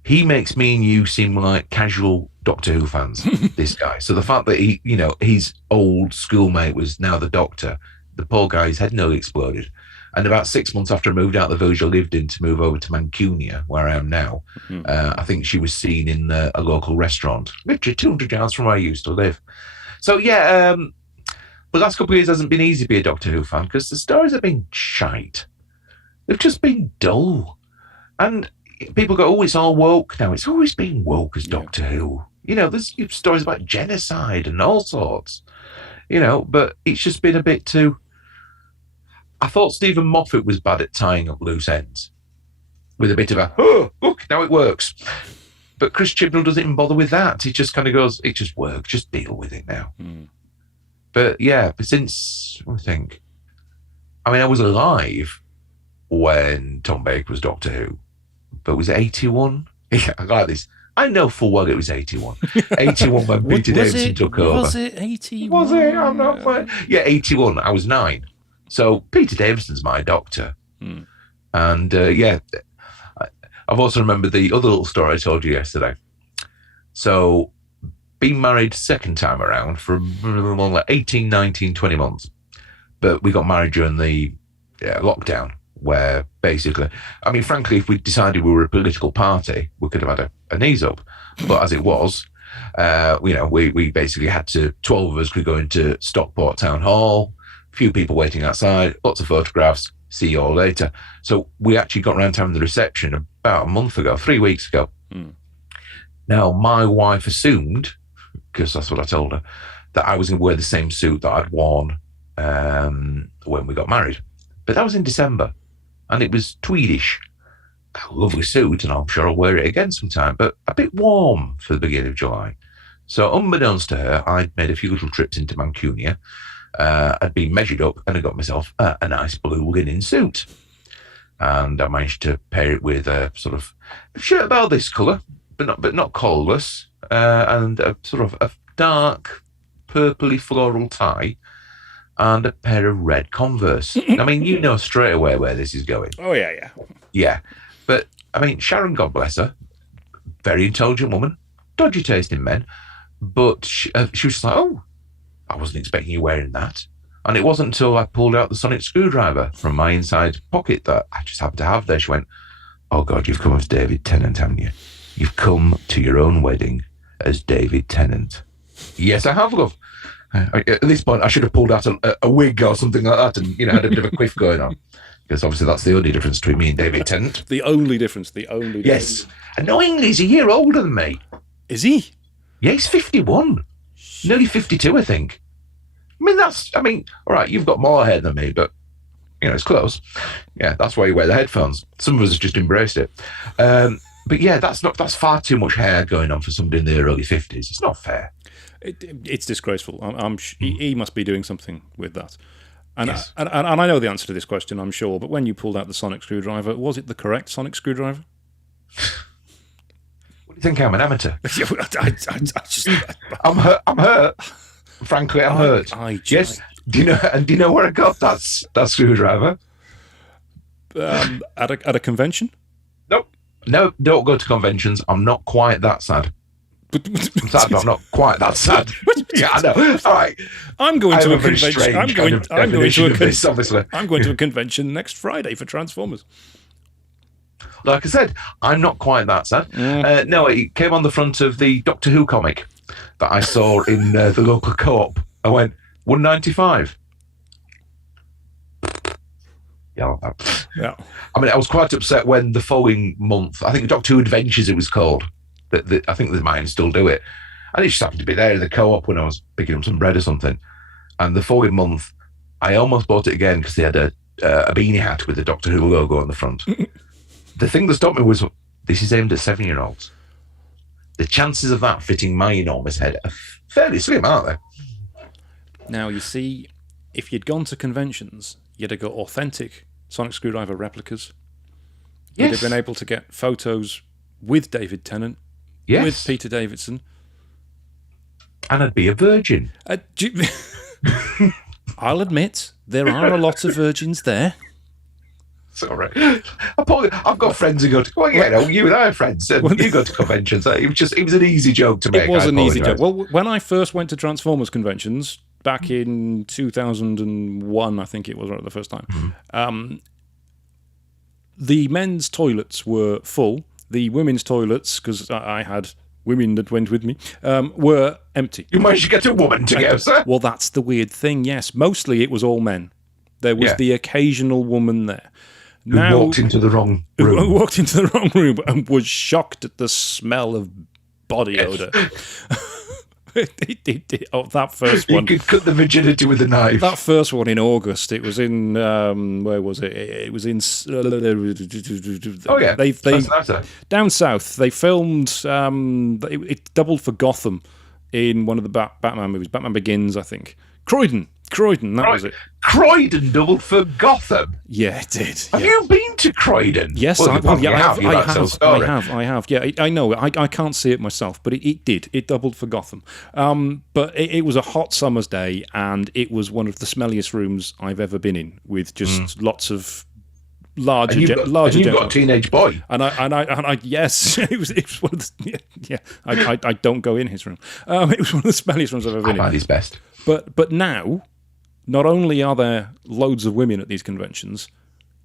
he makes me and you seem like casual Doctor Who fans, this guy. So the fact that his old schoolmate was now the Doctor, the poor guy's head nearly exploded. And about 6 months after I moved out of the village I lived in to move over to Mancunia, where I am now, I think she was seen in a local restaurant, literally 200 yards from where I used to live. So, yeah, the last couple of years hasn't been easy to be a Doctor Who fan because the stories have been shite. They've just been dull. And people go, oh, it's all woke now. It's always been woke as Doctor Who. There's stories about genocide and all sorts, but it's just been a bit too... I thought Stephen Moffat was bad at tying up loose ends with a bit of a, oh, look, now it works. But Chris Chibnall doesn't even bother with that. He just kind of goes, it just works, just deal with it now. But yeah, since, I think, I was alive when Tom Baker was Doctor Who, but was it 81? Yeah, I like this. I know full well it was 81. 81 when Peter Davison took over. Was it 81? Was it? I'm not fine. Yeah, 81. I was 9. So Peter Davison's my Doctor. And I've also remembered the other little story I told you yesterday. So been married second time around for like 18, 19, 20 months. But we got married during the lockdown, where basically, I mean, frankly, if we decided we were a political party, we could have had a knees up. But as it was, we basically had to, 12 of us could go into Stockport Town Hall, a few people waiting outside, lots of photographs, see you all later. So we actually got around to having the reception about a month ago, 3 weeks ago. Now, my wife assumed, because that's what I told her, that I was going to wear the same suit that I'd worn when we got married. But that was in December, and it was tweedish. A lovely suit, and I'm sure I'll wear it again sometime, but a bit warm for the beginning of July. So unbeknownst to her, I'd made a few little trips into Mancunia. I'd been measured up, and I got myself a nice blue linen suit. And I managed to pair it with a sort of shirt about this colour, but not collarless, and a sort of a dark purpley floral tie, and a pair of red Converse. I mean, you know straight away where this is going. Oh, yeah. Yeah. But, I mean, Sharon, God bless her, very intelligent woman, dodgy taste in men, but she was just like, oh, I wasn't expecting you wearing that. And it wasn't until I pulled out the sonic screwdriver from my inside pocket that I just happened to have there. She went, oh, God, you've come as David Tennant, haven't you? You've come to your own wedding as David Tennant. Yes, I have, love. At this point, I should have pulled out a wig or something like that and, had a bit of a quiff going on. Because obviously that's the only difference between me and David Tennant. The only difference. Yes. Annoyingly, he's a year older than me. Is he? Yeah, he's 51. Nearly 52, I think. I mean, all right, you've got more hair than me, but, it's close. Yeah, that's why you wear the headphones. Some of us have just embraced it. But yeah, that's far too much hair going on for somebody in their early 50s. It's not fair. It's disgraceful. He must be doing something with that. And, yes. and I know the answer to this question, I'm sure, but when you pulled out the sonic screwdriver, was it the correct sonic screwdriver? What do you think? I'm an amateur? I'm hurt. Frankly, I'm hurt. Yes. Do you know where I got that screwdriver? At a convention? Nope. No, don't go to conventions. I'm not quite that sad. I'm sad, but I'm not quite that sad. Yeah, I know. All right. I'm going to a convention. I'm going to a convention next Friday for Transformers. Like I said, I'm not quite that sad. No, it came on the front of the Doctor Who comic that I saw in the local co-op. I went, $1.95. Yeah. I mean, I was quite upset when the following month, I think Doctor Who Adventures it was called, I think they might still do it. And it just happened to be there in the co-op when I was picking up some bread or something. And the following month, I almost bought it again because they had a beanie hat with the Doctor Who logo on the front. The thing that stopped me was, this is aimed at 7-year-olds. The chances of that fitting my enormous head are fairly slim, aren't they? Now, you see, if you'd gone to conventions, you'd have got authentic sonic screwdriver replicas. Yes. You'd have been able to get photos with David Tennant, with Peter Davidson. And I'd be a virgin. I'll admit, there are a lot of virgins there. Sorry. I've got friends who go to... Well, you and I are friends. You go to conventions. It was an easy joke to make. It was an easy joke. Well, when I first went to Transformers conventions, back in 2001, I think it was right the first time, the men's toilets were full. The women's toilets, because I had women that went with me, were empty. You managed to get a woman together, sir? Well, that's the weird thing, yes. Mostly it was all men. There was the occasional woman there. Who walked into the wrong room. Who walked into the wrong room and was shocked at the smell of body odour. That first one. You could cut the virginity with a knife. That first one in August. It was in where was it? It was in. Oh yeah, they down south. They filmed. It doubled for Gotham in one of the Batman movies. Batman Begins, I think. Croydon. That was it. Croydon doubled for Gotham. Yeah, it did. Have you been to Croydon? Yes, I have. Yeah, I know. I can't see it myself, but it did. It doubled for Gotham. But it was a hot summer's day, and it was one of the smelliest rooms I've ever been in, with just lots of larger, and you've got gentleman. a teenage boy. And I yes, it was one of the, yeah. I don't go in his room. It was one of the smelliest rooms I've ever been in. I find his best. But now, not only are there loads of women at these conventions,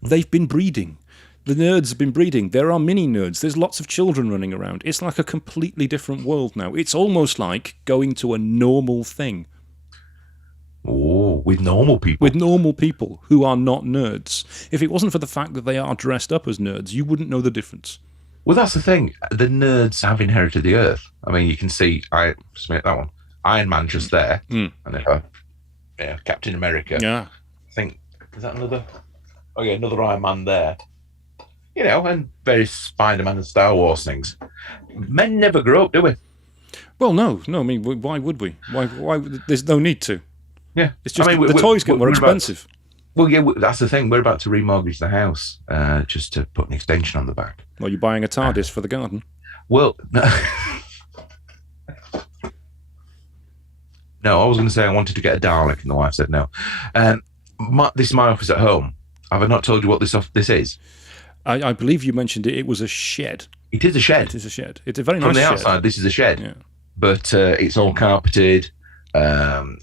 they've been breeding. The nerds have been breeding. There are mini nerds. There's lots of children running around. It's like a completely different world now. It's almost like going to a normal thing. Oh, with normal people. With normal people who are not nerds. If it wasn't for the fact that they are dressed up as nerds, you wouldn't know the difference. Well, that's the thing. The nerds have inherited the earth. I mean, you can see, that one, Iron Man just there. And Captain America. Yeah. I think, is that another? Oh, yeah, another Iron Man there. You know, and various Spider-Man and Star Wars things. Men never grow up, do we? Well, no. I mean, why would we? Why? There's no need to. Yeah. It's just the toys get more expensive. Well, yeah, that's the thing. We're about to remortgage the house just to put an extension on the back. Well, you're buying a TARDIS for the garden. Well, no. No, I was going to say I wanted to get a Dalek, and the wife said no. This is my office at home. Have I not told you what this is? I believe you mentioned it. It was a shed. It is a shed. It is a shed. It's a very nice shed. From the shed. outside, this is a shed. Yeah. But it's all carpeted,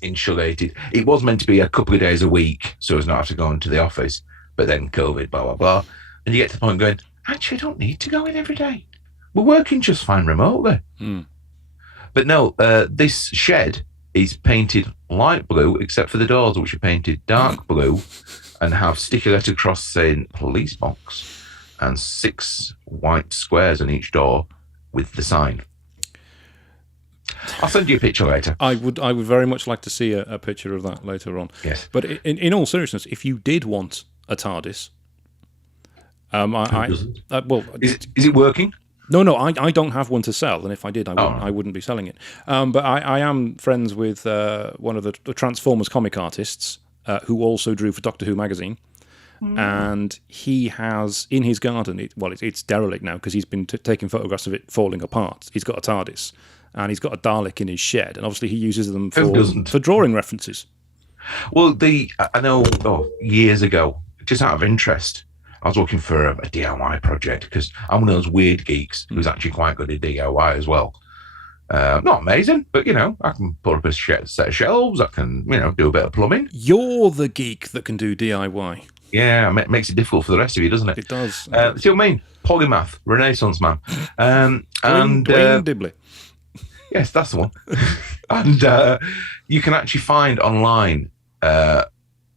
insulated. It was meant to be a couple of days a week, so as not have to go into the office. But then COVID, blah, blah, blah. And you get to the point going, actually, I don't need to go in every day. We're working just fine remotely. But no, this shed is painted light blue, except for the doors, which are painted dark blue and have sticky letter cross saying police box and 6 white squares on each door with the sign. I'll send you a picture later. I would very much like to see a picture of that later on. Yes. But in all seriousness, if you did want a TARDIS, is it working? No, I don't have one to sell, and if I did, I wouldn't be selling it. But I am friends with one of the Transformers comic artists who also drew for Doctor Who magazine, and he has in his garden. It's derelict now because he's been taking photographs of it falling apart. He's got a TARDIS, and he's got a Dalek in his shed, and obviously he uses them for drawing references. Well, I know years ago, just out of interest, I was looking for a DIY project because I'm one of those weird geeks who's actually quite good at DIY as well. Not amazing, but, I can put up a set of shelves. I can, do a bit of plumbing. You're the geek that can do DIY. Yeah, it makes it difficult for the rest of you, doesn't it? It does. See what I mean? Polymath, Renaissance man. Dwayne Dibley. Yes, that's the one. And you can actually find online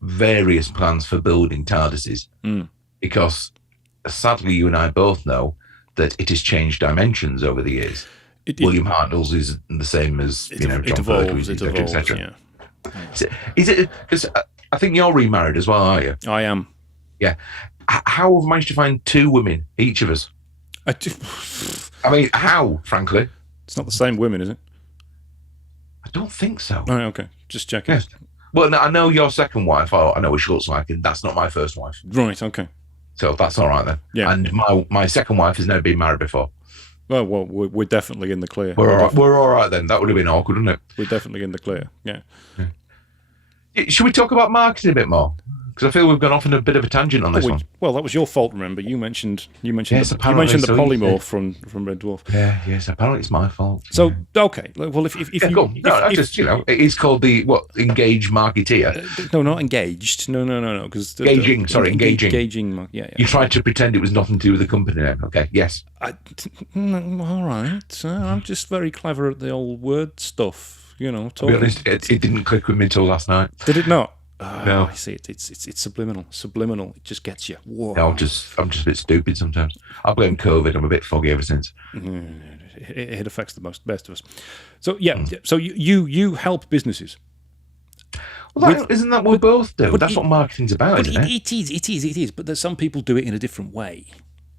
various plans for building TARDISes. Because sadly, you and I both know that it has changed dimensions over the years. William Hartnell's is the same as John Pertwee, etc. Yeah. Is it because I think you're remarried as well, aren't you? I am. Yeah. How have we managed to find 2 women, each of us? I mean, how? Frankly, it's not the same women, is it? I don't think so. Oh, okay, just checking. Yes. Well, I know your second wife. I know what she looks like, and that's not my first wife. Right. Okay. So that's all right then. Yeah. And my second wife has never been married before. Well, we're definitely in the clear. We're all right then. That would have been awkward, wouldn't it? We're definitely in the clear. Yeah. Should we talk about marketing a bit more? Because I feel we've gone off on a bit of a tangent on this one. Well, that was your fault. Remember, you mentioned the polymorph from Red Dwarf. Yeah. Yes. Apparently, it's my fault. So okay. Well, if you it is called the Engaging Marketeer. No, not engaged. No. Because engaging. Engaging. Yeah. You tried to pretend it was nothing to do with the company name. Okay. Yes. All right. I'm just very clever at the old word stuff. To be honest, it didn't click with me until last night. Did it not? No. I see it. It's subliminal. Subliminal. It just gets you. Whoa. No, I'm just a bit stupid sometimes. I blame COVID. I'm a bit foggy ever since. It affects the best of us. So yeah. So you help businesses. Well, isn't that what we both do? That's what marketing's about, isn't it? It is. But some people do it in a different way.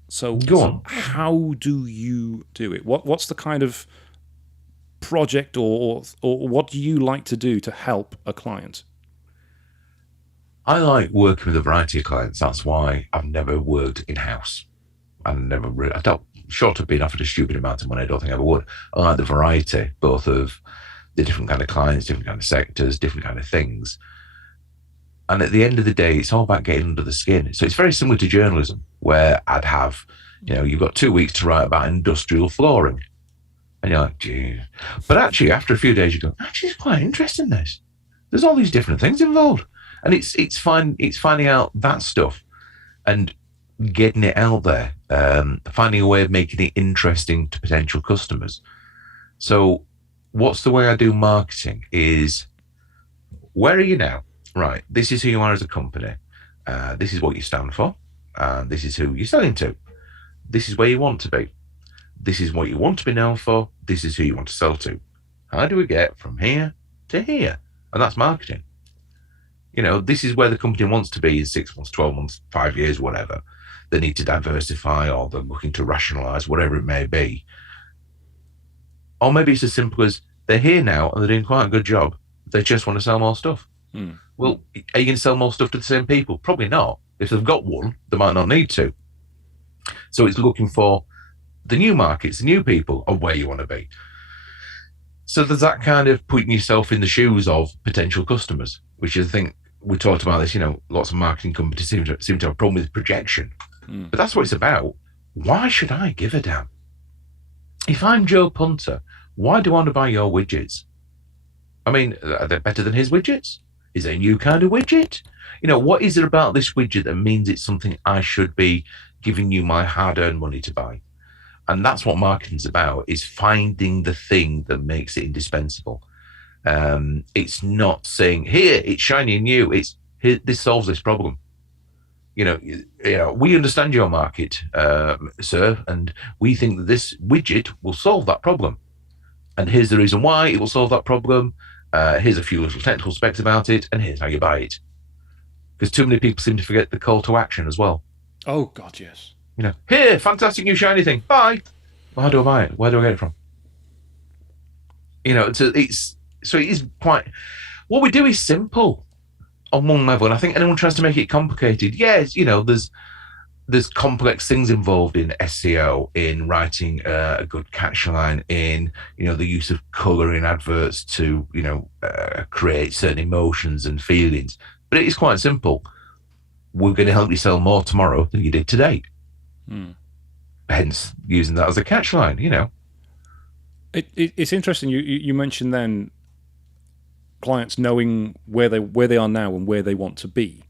So go on. How do you do it? What's the kind of project or what do you like to do to help a client? I like working with a variety of clients. That's why I've never worked in-house. I don't, short of being offered a stupid amount of money, I don't think I ever would. I like the variety, both of the different kind of clients, different kind of sectors, different kind of things. And at the end of the day, it's all about getting under the skin. So it's very similar to journalism, where I'd have, you've got 2 weeks to write about industrial flooring. And you're like, gee. But actually, after a few days, you go, actually, it's quite interesting, this. There's all these different things involved. And it's finding out that stuff and getting it out there, finding a way of making it interesting to potential customers. So what's the way I do marketing is, where are you now? Right, this is who you are as a company. This is what you stand for. This is who you're selling to. This is where you want to be. This is what you want to be known for. This is who you want to sell to. How do we get from here to here? And that's marketing. This is where the company wants to be in 6 months, 12 months, 5 years, whatever. They need to diversify, or they're looking to rationalize, whatever it may be. Or maybe it's as simple as they're here now and they're doing quite a good job. They just want to sell more stuff. Well, are you going to sell more stuff to the same people? Probably not. If they've got one, they might not need to. So it's looking for the new markets, the new people, or where you want to be. So there's that kind of putting yourself in the shoes of potential customers, which is, I think, we talked about this, lots of marketing companies seem to have a problem with projection. But that's what it's about. Why should I give a damn? If I'm Joe Punter, why do I want to buy your widgets? I mean, are they better than his widgets? Is it a new kind of widget? What is it about this widget that means it's something I should be giving you my hard-earned money to buy? And that's what marketing's about, is finding the thing that makes it indispensable. It's not saying, here, it's shiny and new. It's, here, this solves this problem. We understand your market, sir, and we think that this widget will solve that problem. And here's the reason why it will solve that problem. Here's a few little technical specs about it, and here's how you buy it. Because too many people seem to forget the call to action as well. Oh, God, yes. Here, fantastic new shiny thing. Bye. Well, how do I buy it? Where do I get it from? So it is quite. What we do is simple on one level, and I think anyone tries to make it complicated. Yes, there's complex things involved in SEO, in writing a good catchline, in the use of color in adverts to create certain emotions and feelings. But it is quite simple. We're going to help you sell more tomorrow than you did today. Hence, using that as a catchline. It's interesting. You mentioned then clients knowing where they are now and where they want to be.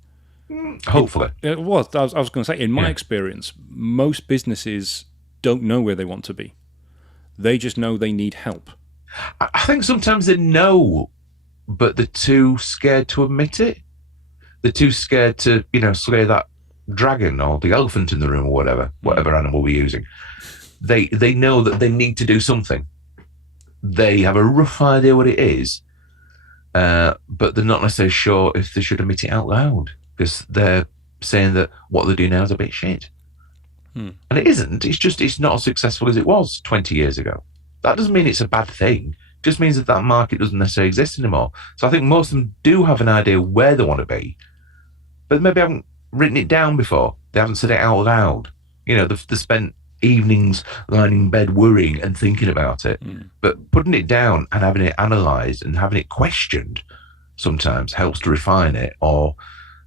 Hopefully. It was. I was going to say, in my experience, most businesses don't know where they want to be. They just know they need help. I think sometimes they know, but they're too scared to admit it. They're too scared to, slay that dragon or the elephant in the room or whatever animal we're using. They know that they need to do something. They have a rough idea what it is, but they're not necessarily sure if they should admit it out loud, because they're saying that what they do now is a bit shit. And it isn't. It's not as successful as it was 20 years ago. That doesn't mean it's a bad thing. It just means that market doesn't necessarily exist anymore. So I think most of them do have an idea where they want to be, but maybe haven't written it down before. They haven't said it out loud. They've spent evenings lying in bed worrying and thinking about it. But putting it down and having it analysed and having it questioned sometimes helps to refine it, or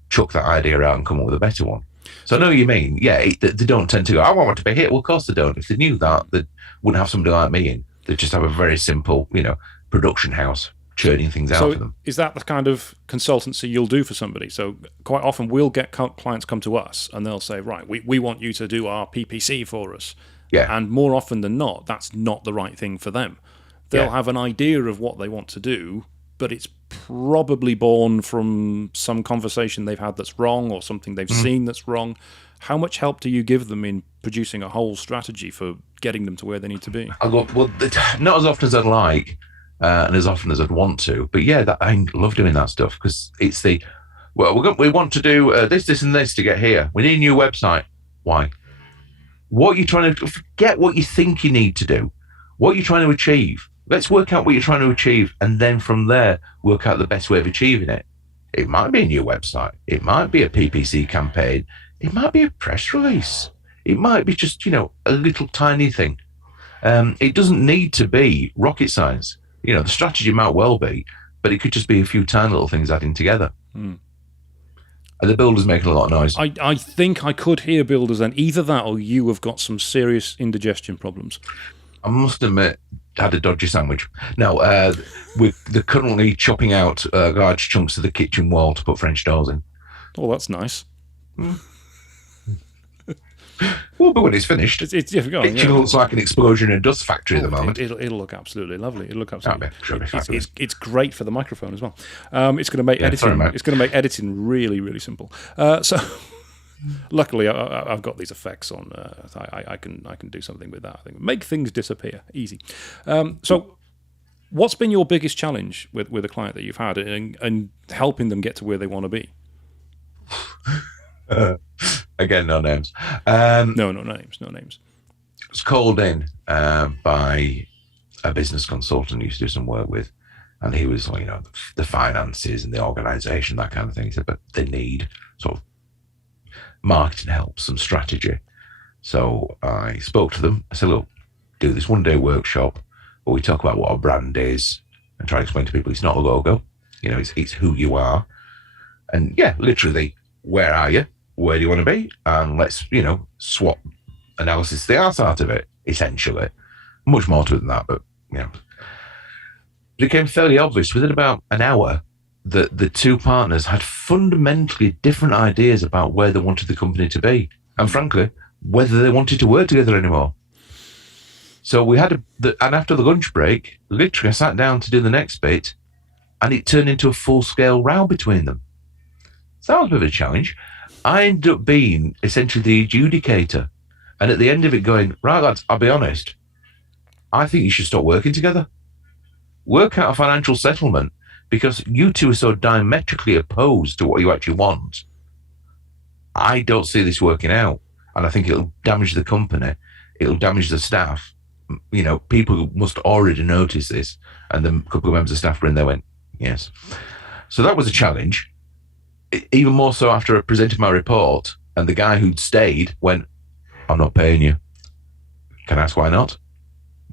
chuck that idea out and come up with a better one. So I know what you mean. Yeah, they don't tend to go, I want to be here. Well, of course they don't. If they knew that, they wouldn't have somebody like me in. They'd just have a very simple, production house churning things out for them. Is that the kind of consultancy you'll do for somebody? So quite often we'll get clients come to us and they'll say, right, we want you to do our PPC for us. Yeah. And more often than not, that's not the right thing for them. They'll have an idea of what they want to do, but it's probably born from some conversation they've had that's wrong, or something they've seen that's wrong. How much help do you give them in producing a whole strategy for getting them to where they need to be? Not as often as I'd like, and as often as I'd want to. But yeah, I love doing that stuff, because it's we want to do this, and this to get here. We need a new website. Why? What are you trying to forget? What you think you need to do? What are you trying to achieve? Let's work out what you're trying to achieve, and then from there, work out the best way of achieving it. It might be a new website. It might be a PPC campaign. It might be a press release. It might be just, a little tiny thing. It doesn't need to be rocket science. The strategy might well be, but it could just be a few tiny little things adding together. Are the builders making a lot of noise? I think I could hear builders then. Either that or you have got some serious indigestion problems. I must admit, had a dodgy sandwich. No, they're currently chopping out large chunks of the kitchen wall to put French doors in. Oh, that's nice. Well, but when it's finished, It's it looks like an explosion in a dust factory at the moment. It'll look absolutely lovely. It'll look absolutely. It's great for the microphone as well. It's going to make editing. It's going to make editing really, really simple. So, luckily, I've got these effects on. I can do something with that. I think make things disappear easy. So, what's been your biggest challenge with a client that you've had and helping them get to where they want to be? Again, no names. No names. No names. I was called in by a business consultant I used to do some work with, and he was, the finances and the organisation, that kind of thing. He said, but they need sort of marketing help, some strategy. So I spoke to them. I said, look, do this one-day workshop where we talk about what our brand is and try to explain to people it's not a logo. It's who you are. And yeah, literally, where are you? Where do you want to be? And let's, swap analysis the arse out of it, essentially. Much more to it than that, but, it became fairly obvious within about an hour that the two partners had fundamentally different ideas about where they wanted the company to be. And frankly, whether they wanted to work together anymore. So we had and after the lunch break, literally I sat down to do the next bit, and it turned into a full-scale row between them. So that was a bit of a challenge. I ended up being essentially the adjudicator. And at the end of it going, right, lads, I'll be honest, I think you should stop working together. Work out a financial settlement, because you two are so diametrically opposed to what you actually want. I don't see this working out. And I think it'll damage the company. It'll damage the staff. People must already notice this. And then a couple of members of staff were in there went, yes. So that was a challenge. Even more so after I presented my report, and the guy who'd stayed went, I'm not paying you. Can I ask why not?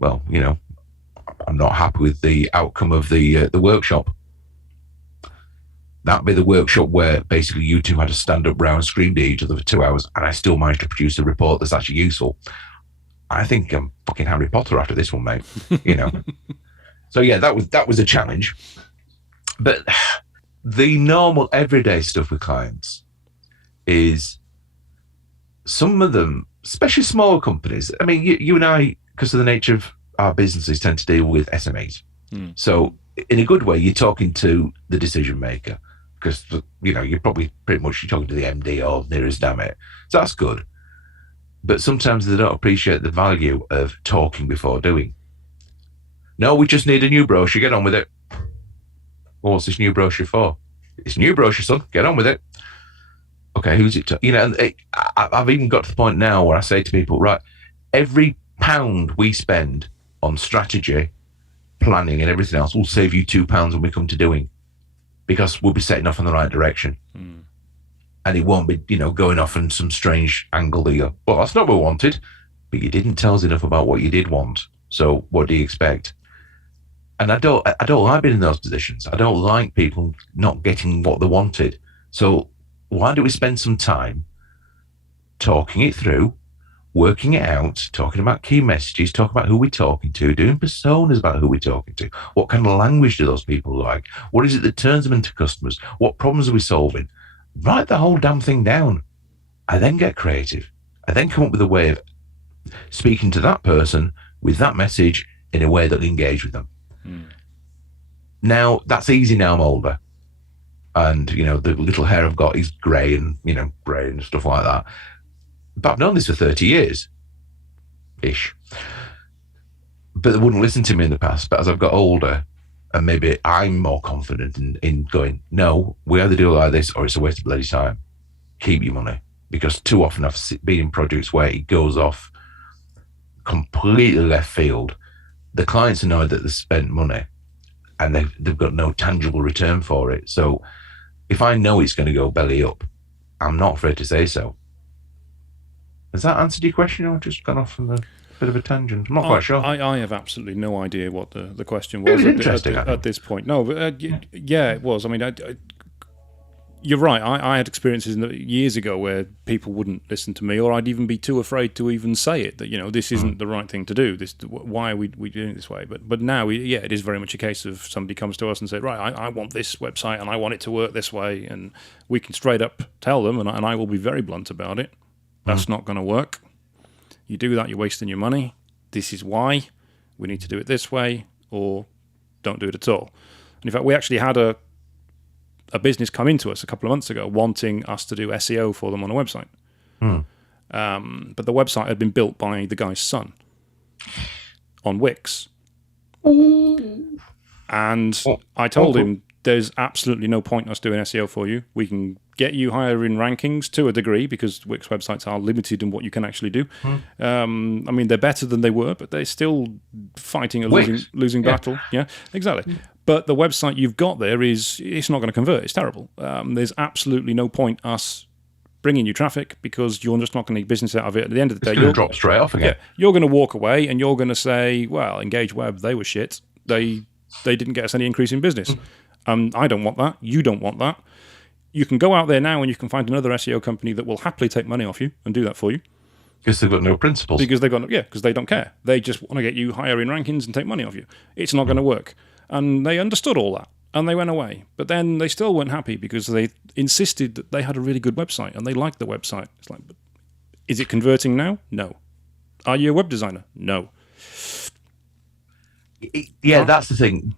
Well, I'm not happy with the outcome of the workshop. That'd be the workshop where basically you two had to stand up round and scream at each other for 2 hours, and I still managed to produce a report that's actually useful. I think I'm fucking Harry Potter after this one, mate. So yeah, that was a challenge. But the normal everyday stuff with clients is some of them, especially smaller companies. I mean, you and I, because of the nature of our businesses, tend to deal with SMEs. So in a good way, you're talking to the decision maker, because, you're probably pretty much talking to the MD or nearest damn it. So that's good. But sometimes they don't appreciate the value of talking before doing. No, we just need a new brochure. Get on with it. Well, what's this new brochure for? It's a new brochure, son. Get on with it. Okay, who's it to? And I've even got to the point now where I say to people, right, every £1 we spend on strategy, planning and everything else will save you £2 when we come to doing, because we'll be setting off in the right direction. And it won't be, going off in some strange angle that you go, well, that's not what we wanted, but you didn't tell us enough about what you did want. So what do you expect? And I don't like being in those positions. I don't like people not getting what they wanted. So why don't we spend some time talking it through, working it out, talking about key messages, talking about who we're talking to, doing personas about who we're talking to. What kind of language do those people like? What is it that turns them into customers? What problems are we solving? Write the whole damn thing down. I then get creative. I then come up with a way of speaking to that person with that message in a way that will engage with them. Now, that's easy now I'm older. And, the little hair I've got is grey and, grey and stuff like that. But I've known this for 30 years-ish. But they wouldn't listen to me in the past. But as I've got older, and maybe I'm more confident in going, no, we either do it like this or it's a waste of bloody time. Keep your money. Because too often I've been in projects where it goes off completely left field. The clients know that they've spent money and they've got no tangible return for it. So if I know it's going to go belly up, I'm not afraid to say so. Has that answered your question, or just gone off on a bit of a tangent? I'm not quite sure. I have absolutely no idea what the question was, interesting, at this point. No, but yeah, it was. I mean, You're right. I had experiences years ago where people wouldn't listen to me, or I'd even be too afraid to even say it, that, this isn't the right thing to do. Why are we doing it this way? But now, it is very much a case of somebody comes to us and say, right, I want this website and I want it to work this way, and we can straight up tell them, and I will be very blunt about it. That's not going to work. You do that, you're wasting your money. This is why. We need to do it this way, or don't do it at all. And in fact, we actually had a business come into us a couple of months ago wanting us to do SEO for them on a website. But the website had been built by the guy's son on Wix. And I told him, there's absolutely no point us doing SEO for you. We can get you higher in rankings to a degree, because Wix websites are limited in what you can actually do. I mean, they're better than they were, but they're still fighting a losing battle. Yeah, exactly. But the website you've got there it's not going to convert. It's terrible. There's absolutely no point us bringing you traffic, because you're just not going to get business out of it. At the end of the day, you'll drop straight off again. Yeah, you're going to walk away and you're going to say, well, Engage Web, they were shit. They didn't get us any increase in business. I don't want that. You don't want that. You can go out there now and you can find another SEO company that will happily take money off you and do that for you. Because they've got no principles. Because they don't care. They just want to get you higher in rankings and take money off you. It's not going to work. And they understood all that, and they went away. But then they still weren't happy, because they insisted that they had a really good website, and they liked the website. It's like, but is it converting now? No. Are you a web designer? No. Yeah, that's the thing.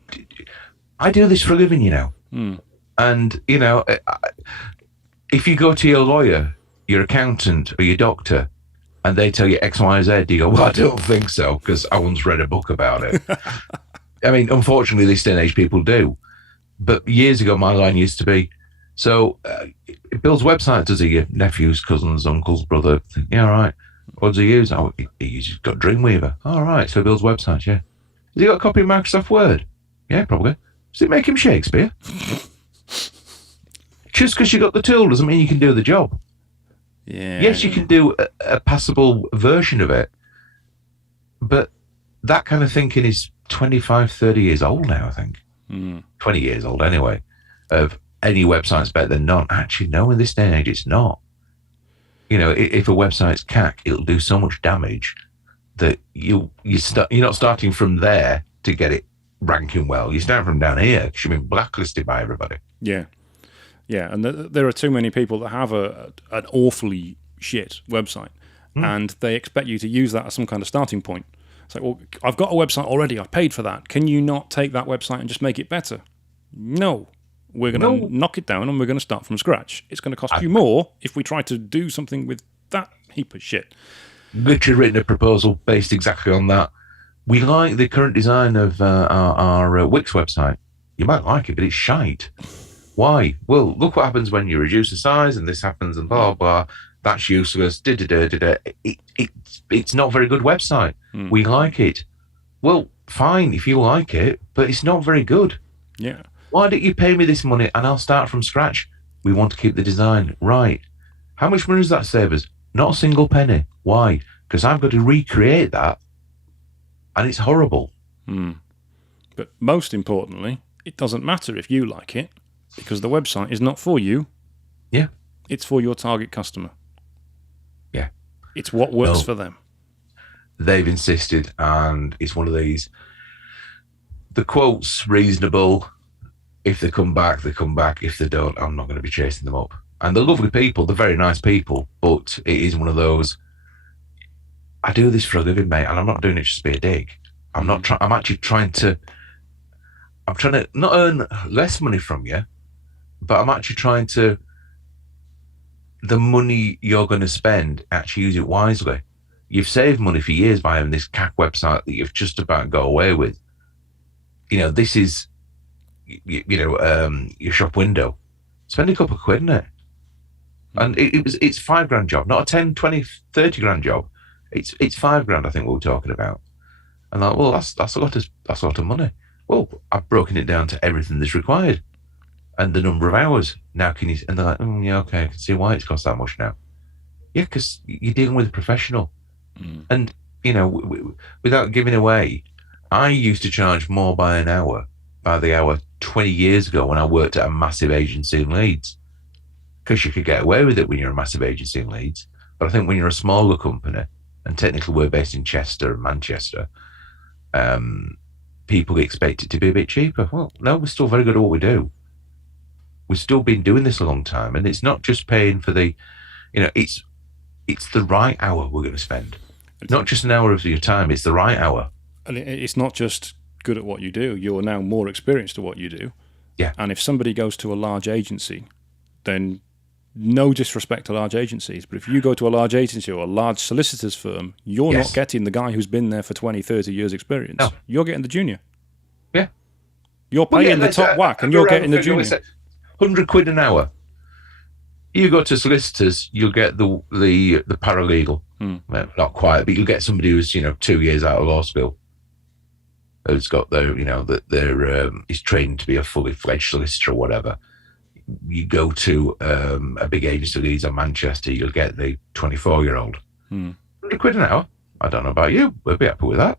I do this for a living, And, if you go to your lawyer, your accountant, or your doctor, and they tell you X, Y, Z, you go, well, I don't think so, because I once read a book about it. I mean, unfortunately, this day and age, people do. But years ago, my line used to be, so it builds websites, does he? Your nephews, cousins, uncles, brother. Yeah, all right. What does he use? Oh, he's got Dreamweaver. All right, so he builds websites, yeah. Has he got a copy of Microsoft Word? Yeah, probably. Does it make him Shakespeare? Just because you got the tool doesn't mean you can do the job. Yeah. Yes, you can do a passable version of it, but that kind of thinking is 25, 30 years old now, I think. 20 years old anyway, of any website's better than none. Actually, no, in this day and age, it's not. If a website's CAC, it'll do so much damage that you're not starting from there to get it ranking well. You start from down here because you've been blacklisted by everybody. Yeah. Yeah, and there are too many people that have an awfully shit website, and they expect you to use that as some kind of starting point. It's like, well, I've got a website already. I paid for that. Can you not take that website and just make it better? No. We're going to knock it down and we're going to start from scratch. It's going to cost you more if we try to do something with that heap of shit. Literally written a proposal based exactly on that. We like the current design of our Wix website. You might like it, but it's shite. Why? Well, look what happens when you reduce the size and this happens and blah, blah. That's useless. It's not a very good website. We like it. Well, fine if you like it, but it's not very good. Yeah. Why don't you pay me this money and I'll start from scratch? We want to keep the design right. How much money does that save us? Not a single penny. Why? Because I've got to recreate that, and it's horrible. But most importantly, it doesn't matter if you like it, because the website is not for you. Yeah. It's for your target customer. Yeah. It's what works for them. They've insisted, and it's one of these. The quote's reasonable. If they come back, they come back. If they don't, I'm not going to be chasing them up. And they're lovely people. They're very nice people. But it is one of those, I do this for a living, mate, and I'm not doing it just to be a dick. I'm not. I'm actually trying to not earn less money from you, but I'm actually trying to, the money you're going to spend, actually use it wisely. You've saved money for years by having this CAC website that you've just about got away with. This is, your shop window. Spend a couple of quid in it. And it's $5,000 job, not a 10, 20, 30 grand job. It's $5,000, I think we were talking about. And like, well, that's a lot of money. Well, I've broken it down to everything that's required and the number of hours. Now can you? And they're like, yeah, okay, I can see why it's cost that much now. Yeah, because you're dealing with a professional, and without giving away, I used to charge more by the hour 20 years ago when I worked at a massive agency in Leeds. because you could get away with it when you're a massive agency in Leeds. But I think when you're a smaller company, and technically we're based in Chester and Manchester, people expect it to be a bit cheaper. Well, no, we're still very good at what we do. We've still been doing this a long time, and it's not just paying for the, it's the right hour we're going to spend. Not just an hour of your time, it's the right hour. And it's not just good at what you do, you're now more experienced at what you do. Yeah. And if somebody goes to a large agency, then no disrespect to large agencies, but if you go to a large agency or a large solicitor's firm, you're not getting the guy who's been there for 20, 30 years experience. No. You're getting the junior. Yeah. You're paying the top whack and you're getting the junior. 100 quid an hour. You go to solicitors, you'll get the paralegal. Well, not quite, but you'll get somebody who's 2 years out of law school, who's got he's trained to be a fully fledged solicitor or whatever. You go to a big agency, Leeds or Manchester, you'll get the 24-year-old. 100 quid an hour. I don't know about you, we'll be happy with that.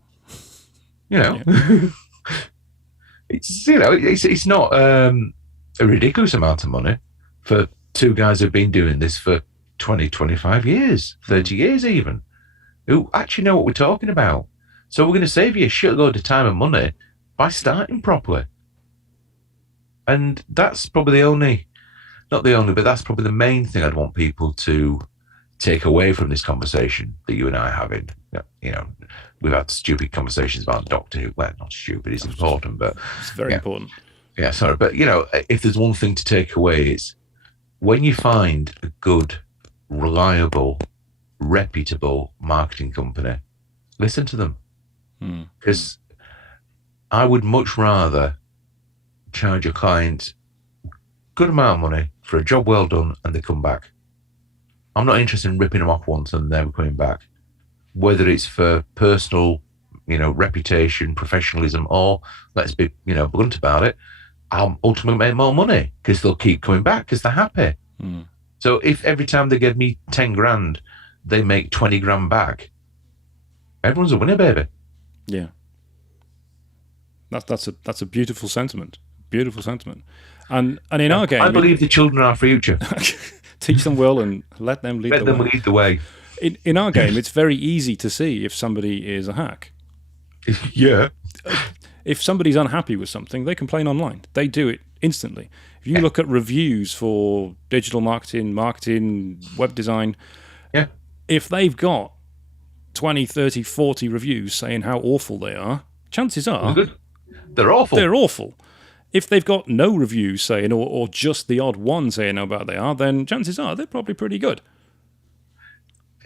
It's not a ridiculous amount of money for two guys who've been doing this for 20, 25 years, 30 years even, who actually know what we're talking about. So we're going to save you a shitload of time and money by starting properly. And that's probably that's probably the main thing I'd want people to take away from this conversation that you and I are having. We've had stupid conversations about Doctor Who. Well, not stupid, it's important, but... It's very important. Yeah, sorry. But, if there's one thing to take away, it's when you find a good, reliable, reputable marketing company, listen to them. Because I would much rather charge a client a good amount of money for a job well done and they come back. I'm not interested in ripping them off once and never coming back. Whether it's for personal, reputation, professionalism, or let's be, blunt about it, I'll ultimately make more money because they'll keep coming back because they're happy. So if every time they give me 10 grand, they make 20 grand back, everyone's a winner, baby. Yeah. That's a beautiful sentiment. Beautiful sentiment. And in our game, I believe the children are our future. Teach them well and let them lead the way. Let them lead the way. In our game, it's very easy to see if somebody is a hack. Yeah. If somebody's unhappy with something, they complain online. They do it instantly. If you look at reviews for digital marketing, web design, if they've got 20, 30, 40 reviews saying how awful they are, chances are they're awful. They're awful. If they've got no reviews saying, or just the odd one saying how bad they are, then chances are they're probably pretty good.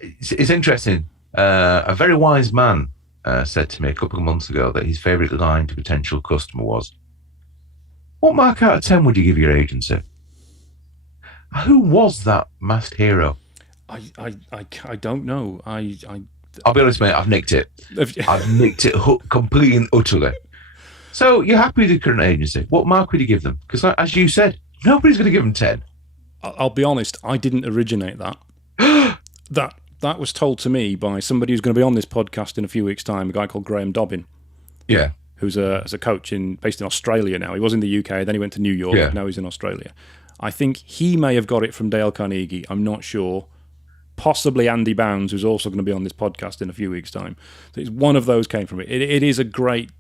It's interesting. A very wise man said to me a couple of months ago that his favourite line to a potential customer was, "What mark out of 10 would you give your agency?" Who was that masked hero? I don't know. I'll be honest, mate, I've nicked it. I've nicked it completely and utterly. So you're happy with your current agency. What mark would you give them? Because as you said, nobody's going to give them 10. I'll be honest, I didn't originate that. That was told to me by somebody who's going to be on this podcast in a few weeks' time, a guy called Graham Dobbin. Yeah. Who's a coach based in Australia now. He was in the UK, then he went to New York, Yeah. now he's in Australia. I think he may have got it from Dale Carnegie, I'm not sure. Possibly Andy Bounds, who's also going to be on this podcast in a few weeks' time. So it's one of those came from it. It is a great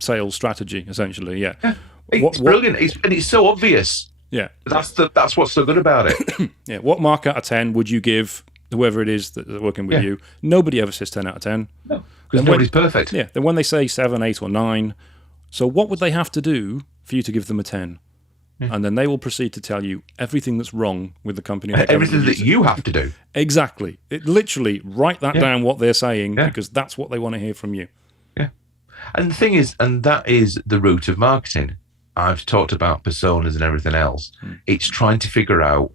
sales strategy, essentially, yeah. It's brilliant, and it's so obvious. Yeah. That's what's so good about it. Yeah. What mark out of 10 would you give whoever it is that's working with you? Nobody ever says 10 out of 10. No, because nobody's perfect. Yeah. Then when they say 7, 8, or 9, so what would they have to do for you to give them a 10? And then they will proceed to tell you everything that's wrong with the company. Everything that you have to do. Exactly. Literally, write that down, what they're saying, because that's what they want to hear from you. Yeah. And the thing is, and that is the root of marketing. I've talked about personas and everything else. It's trying to figure out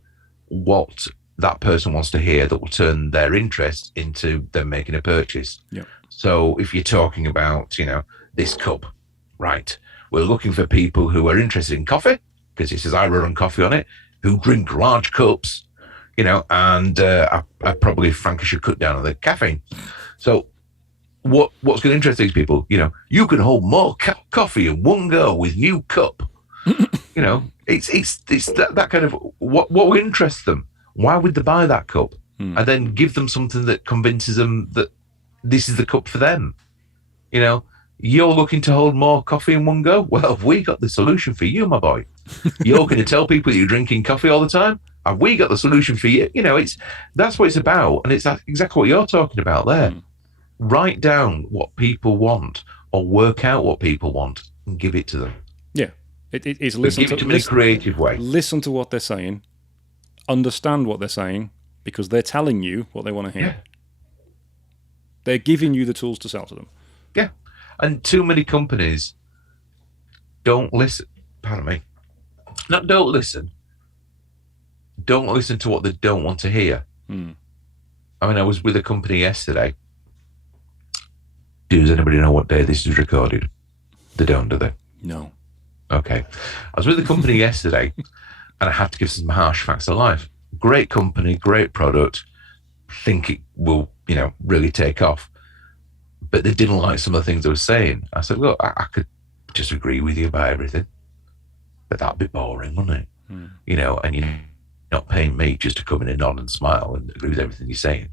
what that person wants to hear that will turn their interest into them making a purchase. Yeah. So if you're talking about, this cup, right, we're looking for people who are interested in coffee, because it says I run coffee on it, who drink large cups, and I probably, frankly, should cut down on the caffeine. So what's going to interest these people? You can hold more coffee in one go with new cup. You know, it's that kind of what will interest them. Why would they buy that cup? And then give them something that convinces them that this is the cup for them. You know, you're looking to hold more coffee in one go? Well, have we got the solution for you, my boy? You're going to tell people that you're drinking coffee all the time? Have we got the solution for you? You know, that's what it's about. And it's exactly what you're talking about there. Write down what people want or work out what people want and give it to them. Yeah. It's listen give it to them in a creative way. Listen to what they're saying. Understand what they're saying because they're telling you what they want to hear. Yeah. They're giving you the tools to sell to them. Yeah. And too many companies don't listen. Pardon me. Not don't listen. Don't listen to what they don't want to hear. I mean, I was with a company yesterday. Does anybody know what day this is recorded? They don't, do they? No. Okay. I was with a company yesterday and I had to give some harsh facts of life. Great company, great product. Think it will, you know, really take off. But they didn't like some of the things I was saying. I said, look, I could just agree with you about everything. But that'd be boring, wouldn't it? You know, and you're not paying me just to come in and nod and smile and agree with everything you're saying.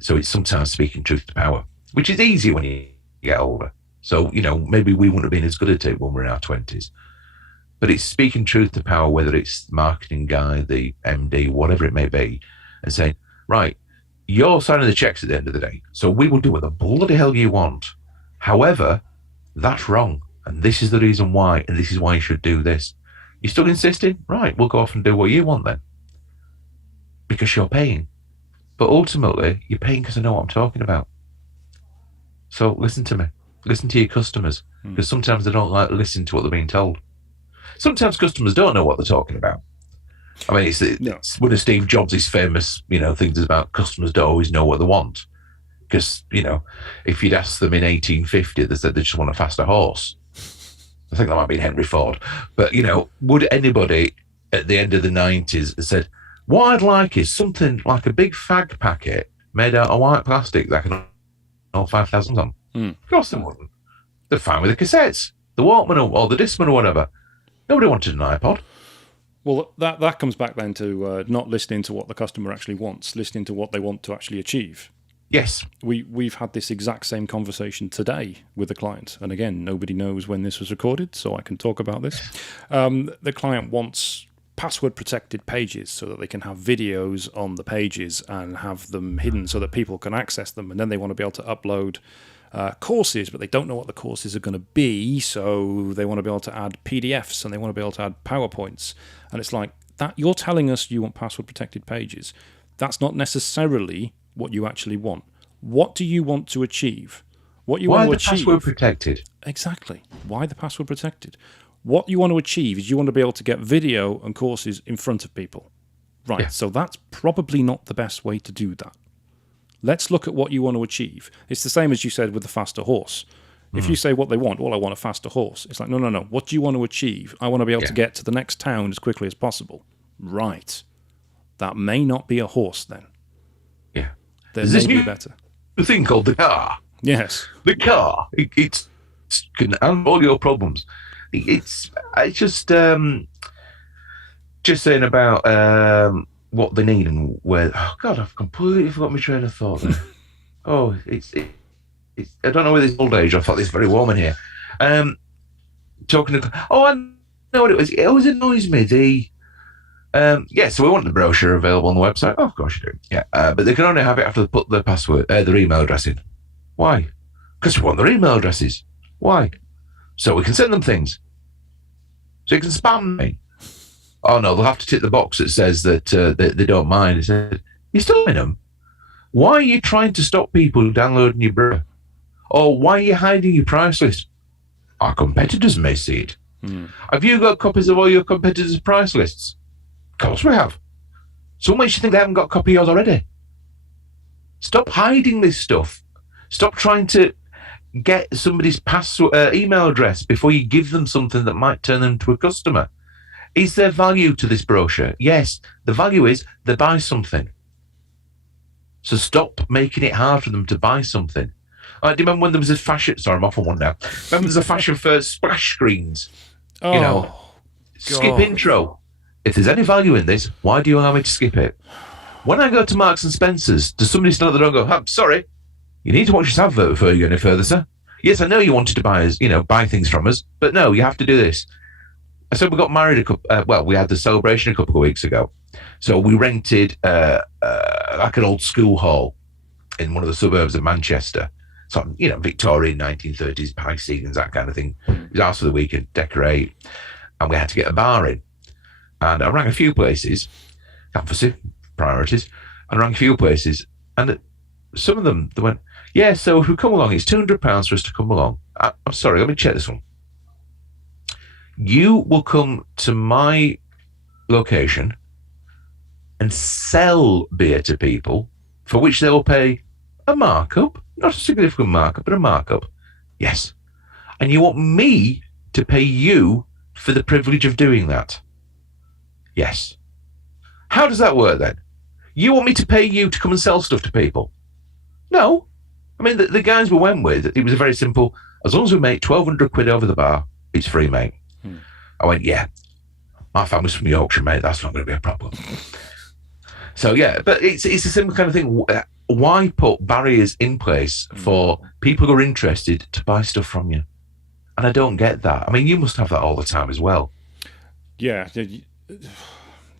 So it's sometimes speaking truth to power, which is easy when you get older. So, you know, maybe we wouldn't have been as good at it when we're in our 20s. But it's speaking truth to power, whether it's the marketing guy, the MD, whatever it may be, and saying, right, you're signing the checks at the end of the day, so we will do what the bloody hell you want. However, that's wrong, and this is the reason why, and this is why you should do this. You're still insisting? Right, we'll go off and do what you want then. Because you're paying. But ultimately, you're paying because I know what I'm talking about. So listen to me. Listen to your customers, because sometimes they don't like to listen to what they're being told. Sometimes customers don't know what they're talking about. I mean, it's one of Steve Jobs' famous, you know, things about customers don't always know what they want. Because, you know, if you'd asked them in 1850, they said they just want a faster horse. I think that might have been Henry Ford. But, you know, would anybody at the end of the 90s have said, what I'd like is something like a big fag packet made out of white plastic that can hold 5,000 on? Of course they wouldn't. They're fine with the cassettes, the Walkman or the Discman or whatever. Nobody wanted an iPod. Well, that comes back then to not listening to what the customer actually wants, listening to what they want to actually achieve. Yes. We've had this exact same conversation today with the client. And again, nobody knows when this was recorded, so I can talk about this. The client wants password-protected pages so that they can have videos on the pages and have them hidden so that people can access them. And then they want to be able to upload courses, but they don't know what the courses are going to be, so they want to be able to add PDFs and they want to be able to add PowerPoints. And it's like, that you're telling us you want password-protected pages. That's not necessarily what you actually want. What do you want to achieve? What you want to achieve? Why the password protected? Exactly. Why the password protected? What you want to achieve is you want to be able to get video and courses in front of people. Right, yeah. So that's probably not the best way to do that. Let's look at what you want to achieve. It's the same as you said with the faster horse. If you say what they want, well, I want a faster horse. It's like, no. What do you want to achieve? I want to be able to get to the next town as quickly as possible. Right. That may not be a horse then. Yeah. There may be better. The thing called the car. Yes. The car. It can handle all your problems. It's just saying about what they need and where. Oh God, I've completely forgotten my train of thought there. It's. I don't know whether it's old age. I thought it's very warm in here. Talking to. I know what it was. It always annoys me. So we want the brochure available on the website. Oh, of course you do. Yeah, but they can only have it after they put their password, their email address in. Why? Because we want their email addresses. Why? So we can send them things. So you can spam me. Oh no, they'll have to tick the box that says that they don't mind. It said, you're still in them. Why are you trying to stop people downloading your brochure? Or why are you hiding your price list? Our competitors may see it. Have you got copies of all your competitors' price lists? Of course we have. So what makes you think they haven't got a copy of yours already? Stop hiding this stuff. Stop trying to get somebody's email address before you give them something that might turn them into a customer. Is there value to this brochure? Yes. The value is they buy something. So stop making it hard for them to buy something. Do you remember when there was a fashion... Sorry, I'm off on one now. Remember there's a fashion for splash screens? Oh. You know, Skip intro. If there's any value in this, why do you allow me to skip it? When I go to Marks and Spencer's, does somebody stand at the door and go, sorry, you need to watch this advert before you go any further, sir? Yes, I know you wanted to buy things from us, but no, you have to do this. I said we got married we had the celebration a couple of weeks ago. So we rented like an old school hall in one of the suburbs of Manchester. So, Victorian 1930s, high ceilings, that kind of thing. It was asked for the weekend, decorate, and we had to get a bar in. And I rang a few places, emphasis, priorities, and rang a few places, and some of them, they went, yeah, so if we come along, it's £200 for us to come along. I'm sorry, let me check this one. You will come to my location and sell beer to people for which they will pay a markup, not a significant markup, but a markup. Yes. And you want me to pay you for the privilege of doing that? Yes. How does that work then? You want me to pay you to come and sell stuff to people? No. I mean, the guys we went with, it was a very simple, as long as we make 1,200 quid over the bar, it's free, mate. I went, yeah, my family's from Yorkshire, mate, that's not going to be a problem. So, yeah, but it's a similar kind of thing. Why put barriers in place for people who are interested to buy stuff from you? And I don't get that. I mean, you must have that all the time as well. Yeah.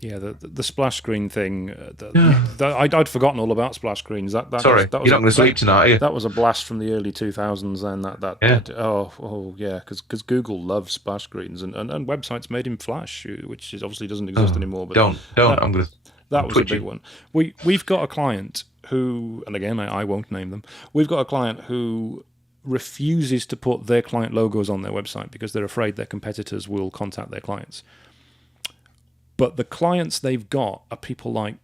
Yeah, the splash screen thing. I'd forgotten all about splash screens. Sorry, you're not going to sleep tonight, are you? That was a blast from the early 2000s. And because Google loves splash screens and websites made in Flash, which obviously doesn't exist anymore. But don't. I'm going to. That was a big one. We've got a client who, and again, I won't name them. We've got a client who refuses to put their client logos on their website because they're afraid their competitors will contact their clients. But the clients they've got are people like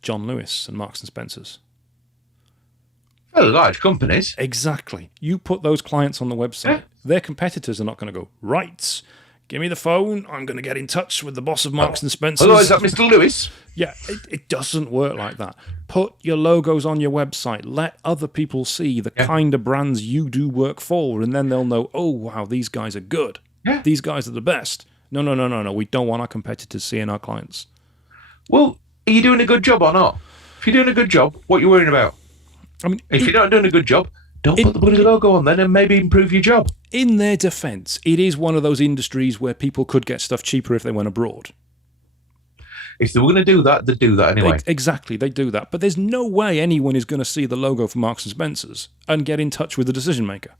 John Lewis and Marks and Spencer's. Well, large companies. Exactly. You put those clients on the website, their competitors are not going to go, right, give me the phone, I'm going to get in touch with the boss of Marks and Spencer's. Hello, is that Mr. Lewis? Yeah, it doesn't work like that. Put your logos on your website. Let other people see the kind of brands you do work for, and then they'll know, oh, wow, these guys are good. Yeah. These guys are the best. No. We don't want our competitors seeing our clients. Well, are you doing a good job or not? If you're doing a good job, what are you worrying about? I mean, if you're not doing a good job, don't put the bloody logo on then and maybe improve your job. In their defence, it is one of those industries where people could get stuff cheaper if they went abroad. If they were going to do that, they'd do that anyway. Exactly, they do that. But there's no way anyone is going to see the logo for Marks and Spencer's and get in touch with the decision maker.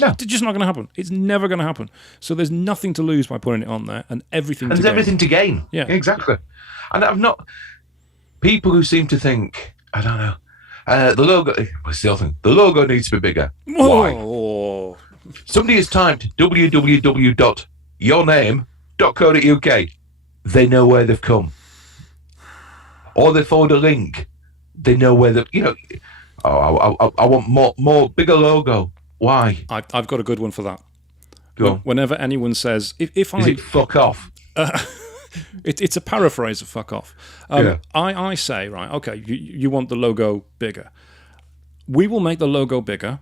No. It's just not going to happen. It's never going to happen. So there's nothing to lose by putting it on there and everything to gain. There's everything to gain. Yeah. Exactly. And I've not... People who seem to think, I don't know, the logo... What's the other thing? The logo needs to be bigger. Whoa. Why? Somebody has typed www.yourname.co.uk. They know where they've come. Or they forward a link. They know where they've... I want more bigger logo. Why? I've got a good one for that. Go on. Whenever anyone says, Is it fuck off? It's a paraphrase of fuck off. I say, right, okay, you want the logo bigger. We will make the logo bigger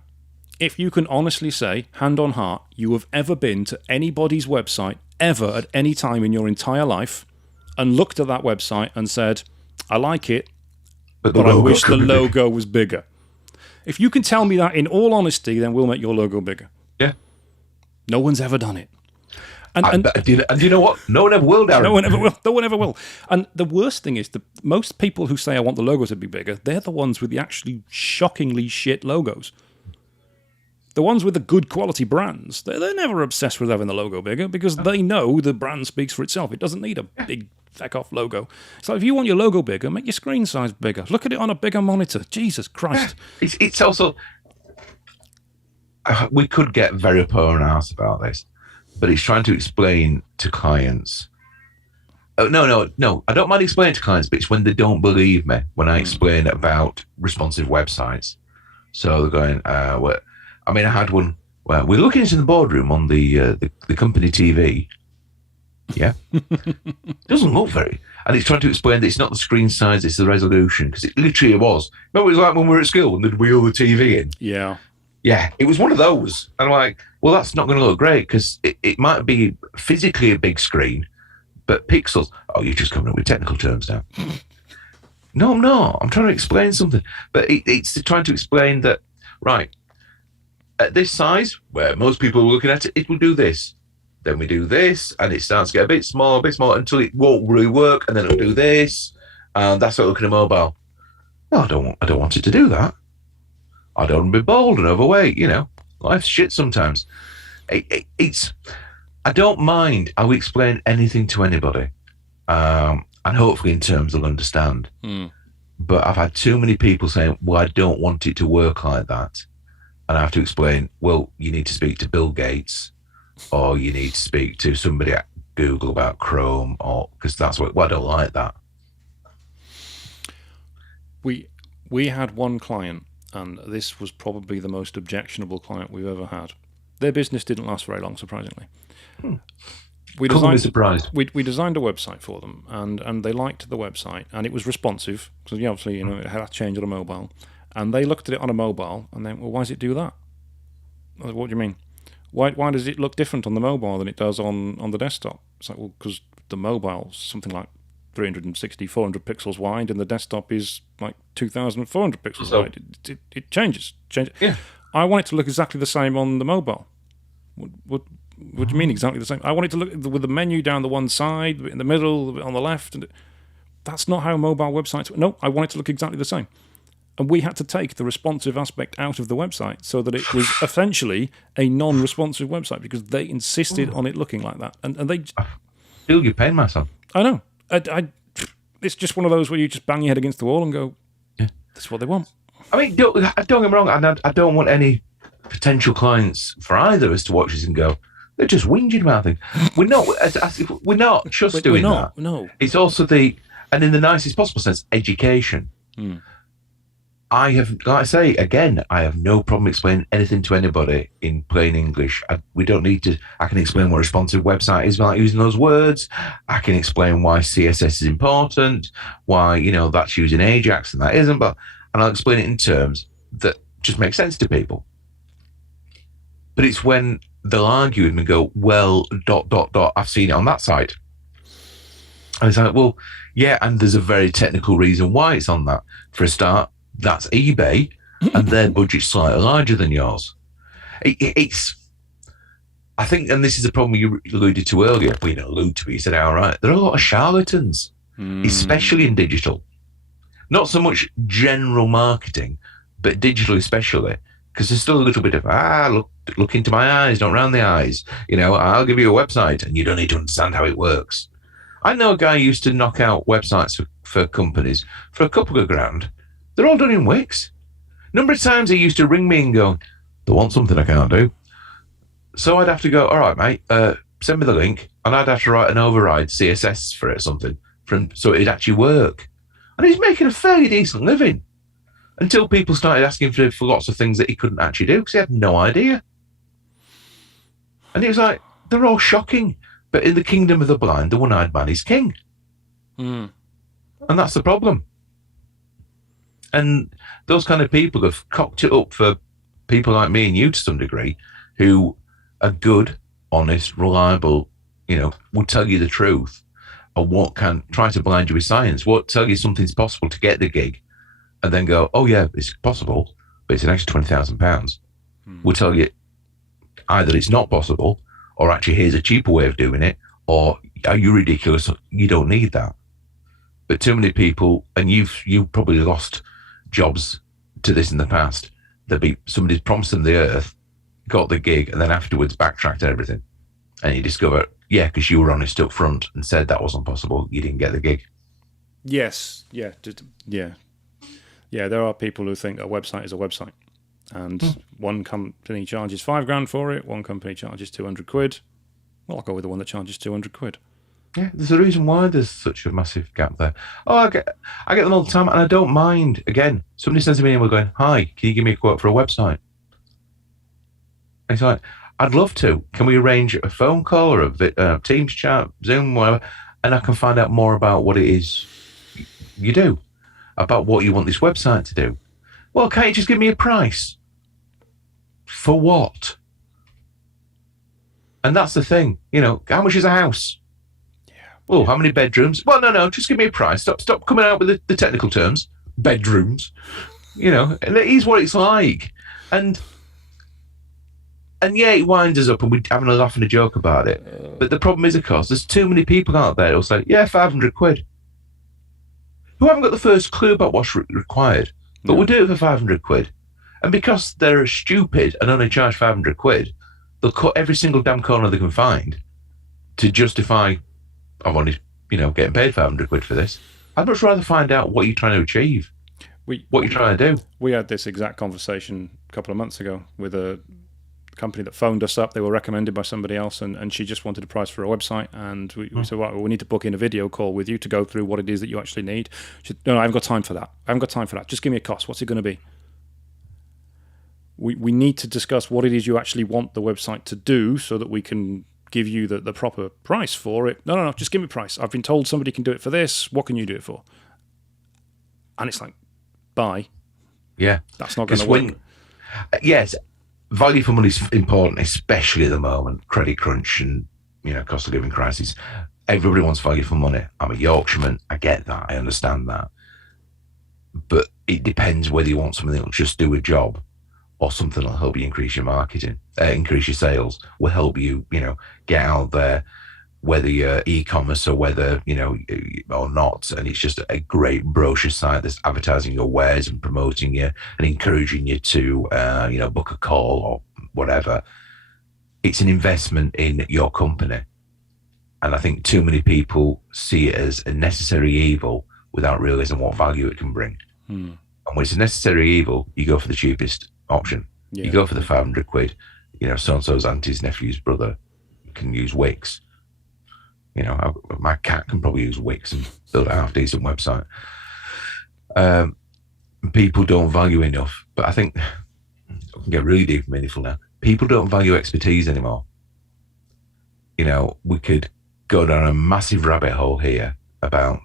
if you can honestly say, hand on heart, you have ever been to anybody's website, ever at any time in your entire life, and looked at that website and said, I like it, but I wish the logo was bigger. If you can tell me that in all honesty, then we'll make your logo bigger. Yeah. No one's ever done it. And you know what? No one ever will, Darren. No one ever will. And the worst thing is, most people who say I want the logo to be bigger, they're the ones with the actually shockingly shit logos. The ones with the good quality brands, they're never obsessed with having the logo bigger because they know the brand speaks for itself. It doesn't need a big feck-off logo. So if you want your logo bigger, make your screen size bigger. Look at it on a bigger monitor. Jesus Christ. Yeah. It's also... we could get very up our arse about this, but it's trying to explain to clients... No. I don't mind explaining to clients, but it's when they don't believe me when I explain about responsive websites. So they're going, I had one where we're looking into the boardroom on the company TV. Yeah. Doesn't look very... And it's trying to explain that it's not the screen size, it's the resolution, because it literally was. Remember, it was like when we were at school and they'd wheel the TV in? Yeah. Yeah, it was one of those. And I'm like, well, that's not going to look great, because it might be physically a big screen, But pixels, oh, you're just coming up with technical terms now. No, I'm not. I'm trying to explain something. But it's trying to explain that, right, at this size, where most people are looking at it, it will do this. Then we do this, and it starts to get a bit smaller, until it won't really work, and then it'll do this. And that's what looking at mobile. No, I don't want it to do that. I don't want to be bald and overweight, Life's shit sometimes. It's I don't mind. I will explain anything to anybody. And hopefully in terms they'll understand. But I've had too many people saying, well, I don't want it to work like that. And I have to explain, well, you need to speak to Bill Gates, or you need to speak to somebody at Google about Chrome, or because that's what, well, I don't like that. We had one client, and this was probably the most objectionable client we've ever had. Their business didn't last very long, surprisingly. We designed a website for them, and they liked the website, and it was responsive, because obviously it had to change on a mobile. And they looked at it on a mobile, and then, well, why does it do that? What do you mean? Why does it look different on the mobile than it does on the desktop? It's like, well, because the mobile's something like 360, 400 pixels wide, and the desktop is like 2,400 pixels wide. It changes. Yeah. I want it to look exactly the same on the mobile. What do you mean exactly the same? I want it to look with the menu down the one side, in the middle, on the left. And that's not how mobile websites work. No, I want it to look exactly the same. And we had to take the responsive aspect out of the website so that it was essentially a non-responsive website, because they insisted on it looking like that. And they... I feel your pain, my son. I know. It's just one of those where you just bang your head against the wall and go, yeah, that's what they want. I mean, don't get me wrong, and I don't want any potential clients for either of us to watch this and go, they're just whinging about things. We're not just doing that. No. It's also and in the nicest possible sense, education. I have, like I say, again, I have no problem explaining anything to anybody in plain English. We don't need to. I can explain what a responsive website is without using those words. I can explain why CSS is important, why, that's using Ajax and that isn't, and I'll explain it in terms that just make sense to people. But it's when they'll argue with me and go, well, ... I've seen it on that site. And it's like, well, yeah, and there's a very technical reason why it's on that. For a start, that's eBay, and their budget's slightly larger than yours. It's, I think, and this is a problem you alluded to earlier. Well, you didn't allude to it, you said, all right, there are a lot of charlatans, especially in digital. Not so much general marketing, but digital especially, because there's still a little bit of, look into my eyes, don't round the eyes. I'll give you a website, and you don't need to understand how it works. I know a guy who used to knock out websites for companies for a couple of grand. They're all done in Wix. Number of times he used to ring me and go, they want something I can't do. So I'd have to go, all right, mate, send me the link, and I'd have to write an override CSS for it or something, so it'd actually work. And he's making a fairly decent living until people started asking for lots of things that he couldn't actually do because he had no idea. And it was like, they're all shocking. But in the kingdom of the blind, the one-eyed man is king. And that's the problem. And those kind of people have cocked it up for people like me and you to some degree, who are good, honest, reliable, will tell you the truth, or what can try to blind you with science, won't tell you something's possible to get the gig, and then go, oh yeah, it's possible, but it's an extra £20,000. We'll tell you either it's not possible, or actually here's a cheaper way of doing it, or are you ridiculous? You don't need that. But too many people, and you've probably lost jobs to this in the past. Somebody's promised them the earth, got the gig, and then afterwards backtracked everything. And you discover, yeah, because you were honest up front and said that wasn't possible, you didn't get the gig. Yes, yeah. Yeah, there are people who think a website is a website. And one company charges $5,000 for it, one company charges 200 quid. Well, I'll go with the one that charges 200 quid. Yeah, there's a reason why there's such a massive gap there. Oh, I get them all the time, and I don't mind. Again, somebody sends me an email going, hi, can you give me a quote for a website? And it's like, I'd love to. Can we arrange a phone call or a Teams chat, Zoom, whatever, and I can find out more about what it is you do, about what you want this website to do. Well, can't you just give me a price? For what? And that's the thing. How much is a house? Oh, how many bedrooms? Well, no, just give me a price. Stop coming out with the technical terms. Bedrooms, and it is what it's like. And yeah, it winds us up, and we're having a laugh and a joke about it. But the problem is, of course, there's too many people out there who'll say, yeah, 500 quid. Who haven't got the first clue about what's required. But we'll do it for 500 quid. And because they're stupid and only charge 500 quid, they'll cut every single damn corner they can find to justify, I've only, getting paid 500 quid for this. I'd much rather find out what you're trying to achieve, what you're trying to do. We had this exact conversation a couple of months ago with a company that phoned us up. They were recommended by somebody else, and she just wanted a price for a website. And we said, well, we need to book in a video call with you to go through what it is that you actually need. She said, no, I haven't got time for that. Just give me a cost. What's it going to be? We need to discuss what it is you actually want the website to do so that we can give you the proper price for it. No, just give me a price. I've been told somebody can do it for this. What can you do it for? And it's like, bye. Yeah. That's not going to work. Yes, value for money is important, especially at the moment. Credit crunch and, cost of living crisis. Everybody wants value for money. I'm a Yorkshireman. I get that. I understand that. But it depends whether you want something that will just do a job or something that'll help you increase your marketing, increase your sales, will help you, get out there, whether you're e-commerce or whether, or not. And it's just a great brochure site that's advertising your wares and promoting you and encouraging you to, book a call or whatever. It's an investment in your company. And I think too many people see it as a necessary evil without realizing what value it can bring. And when it's a necessary evil, you go for the cheapest option. Yeah. You go for the 500 quid. So-and-so's auntie's nephew's brother can use Wix. My cat can probably use Wix and build a half-decent website. People don't value enough. But I think, I can get really deep and meaningful now, people don't value expertise anymore. We could go down a massive rabbit hole here about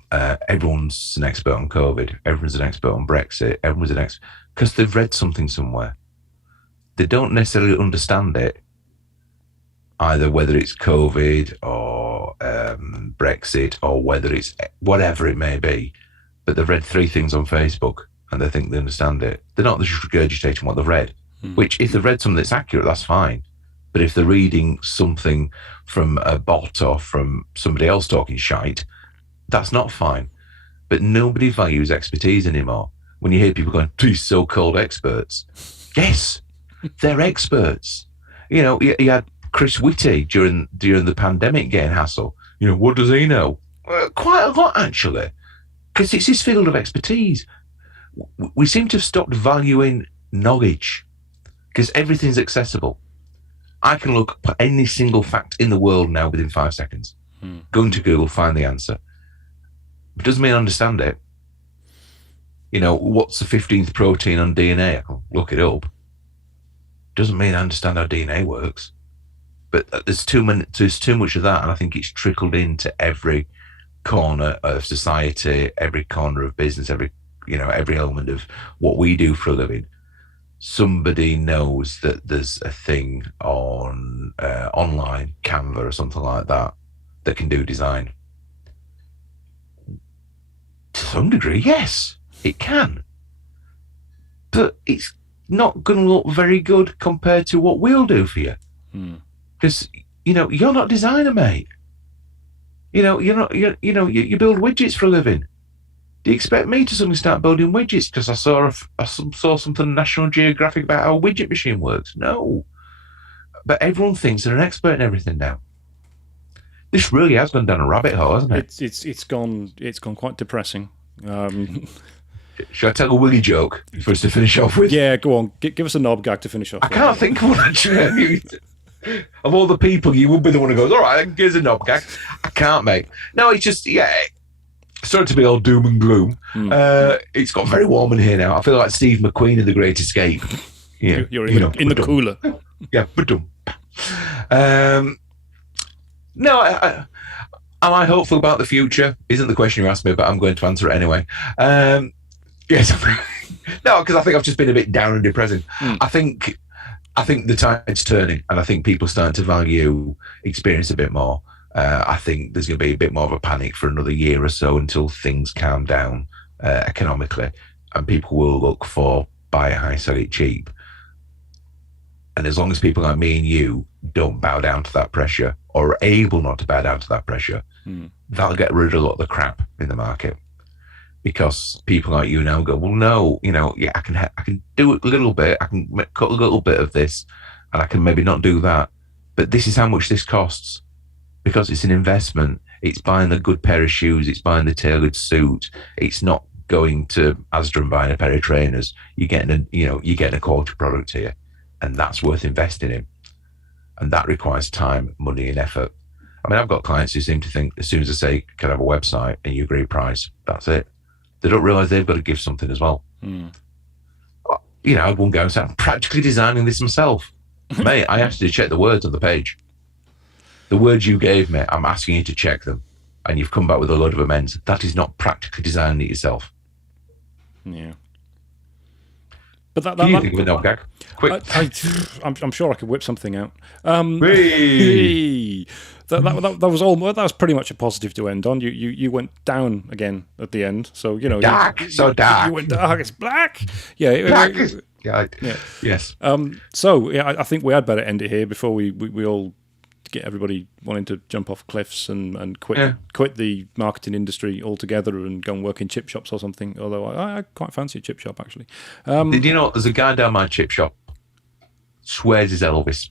everyone's an expert on COVID, everyone's an expert on Brexit, everyone's an expert, because they've read something somewhere. They don't necessarily understand it, either whether it's COVID or Brexit or whether it's whatever it may be, but they've read 3 things on Facebook and they think they understand it. They're not just regurgitating what they've read, which if they've read something that's accurate, that's fine. But if they're reading something from a bot or from somebody else talking shite, that's not fine. But nobody values expertise anymore. When you hear people going, these so-called experts, yes, they're experts. You had Chris Whitty during the pandemic getting hassled. What does he know? Quite a lot, actually, because it's his field of expertise. We seem to have stopped valuing knowledge because everything's accessible. I can look at any single fact in the world now within 5 seconds. Go into Google, find the answer. It doesn't mean I understand it. What's the 15th protein on DNA? I can look it up. Doesn't mean I understand how DNA works. But there's too much of that, and I think it's trickled into every corner of society, every corner of business, every element of what we do for a living. Somebody knows that there's a thing on online, Canva or something like that can do design. To some degree, yes, it can. But it's not going to look very good compared to what we'll do for you. Because, you're not a designer, mate. You're not, you build widgets for a living. Do you expect me to suddenly start building widgets because I saw something on National Geographic about how a widget machine works? No. But everyone thinks they're an expert in everything now. This really has gone down a rabbit hole, hasn't it? It's gone quite depressing. Should I tell a Willy joke for us to finish off with? Yeah, go on. Give us a knob gag to finish off. I can't think of one, actually. Of all the people, you would be the one who goes, all right, here's a knob gag. I can't, mate. No, it's just, started to be all doom and gloom. It's got very warm in here now. I feel like Steve McQueen in The Great Escape. Yeah, You're in the cooler. Yeah, ba-dum. No, am I hopeful about the future? Isn't the question you asked me, but I'm going to answer it anyway. Yes. No, because I think I've just been a bit down and depressing. I think the tide's turning, and I think people are starting to value experience a bit more. I think there's going to be a bit more of a panic for another year or so until things calm down economically, and people will look for buy it high, sell it cheap. And as long as people like me and you don't bow down to that pressure, or are able not to bow down to that pressure, that'll get rid of a lot of the crap in the market. Because people like you now go, well, no, yeah, I can do a little bit, I can cut a little bit of this, and I can maybe not do that. But this is how much this costs, because it's an investment. It's buying a good pair of shoes. It's buying the tailored suit. It's not going to Asda and buying a pair of trainers. You're getting a quality product here. And that's worth investing in. And that requires time, money, and effort. I mean, I've got clients who seem to think as soon as I say, can I have a website, and you agree price, that's it. They don't realize they've got to give something as well. I won't go and say, I'm practically designing this myself. Mate, I asked you to check the words on the page. The words you gave me, I'm asking you to check them. And you've come back with a load of amends. That is not practically designing it yourself. Yeah. But that Can you think of a knob gag? Quick. I'm sure I could whip something out. That was all. That was pretty much a positive to end on. You went down again at the end, so dark. You went dark. It's black. Yeah. Black. Yeah. Yes. So I think we had better end it here before we all get everybody wanting to jump off cliffs and quit the marketing industry altogether and go and work in chip shops or something. Although I quite fancy a chip shop, actually. Did you know there's a guy down my chip shop swears he's Elvis?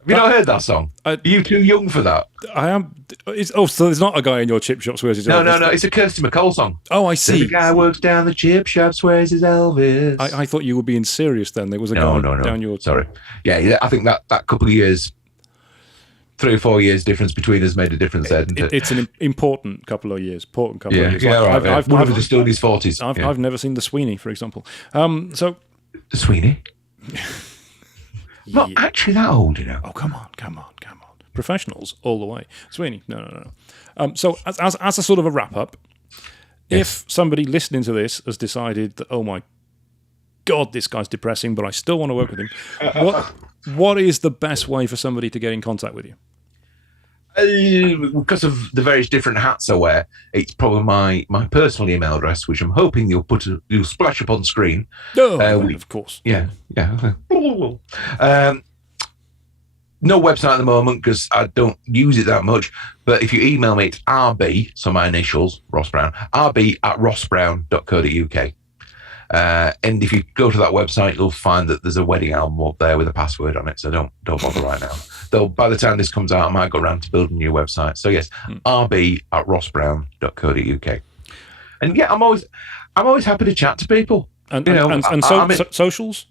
Have you not heard that song? Are you too young for that? I am. So there's not a guy in your chip shop swears he's Elvis? No. It's a Kirsty MacColl song. Oh, I see. The guy works down the chip shop, swears he's Elvis. I thought you were being serious then. There was a guy down your... Sorry. Yeah, I think that couple of years, 3 or 4 years difference between us made a difference there, didn't it? It's an important couple of years. Of years. One of them is still in his 40s. I've never seen The Sweeney, for example. So The Sweeney? Not actually that old, Oh, come on. Professionals all the way. Sweeney, no. So as a sort of a wrap-up, if somebody listening to this has decided that, oh my God, this guy's depressing, but I still want to work with him, what is the best way for somebody to get in contact with you? Because of the various different hats I wear, it's probably my personal email address, which I'm hoping you'll splash up on screen. Of course. Yeah. No website at the moment because I don't use it that much. But if you email me, it's RB, so my initials, Ross Brown, rb@rossbrown.co.uk. And if you go to that website, you'll find that there's a wedding album up there with a password on it. So don't bother right now. Though by the time this comes out, I might go around to build a new website. So yes, rb@rossbrown.co.uk. And yeah, I'm always happy to chat to people. Socials?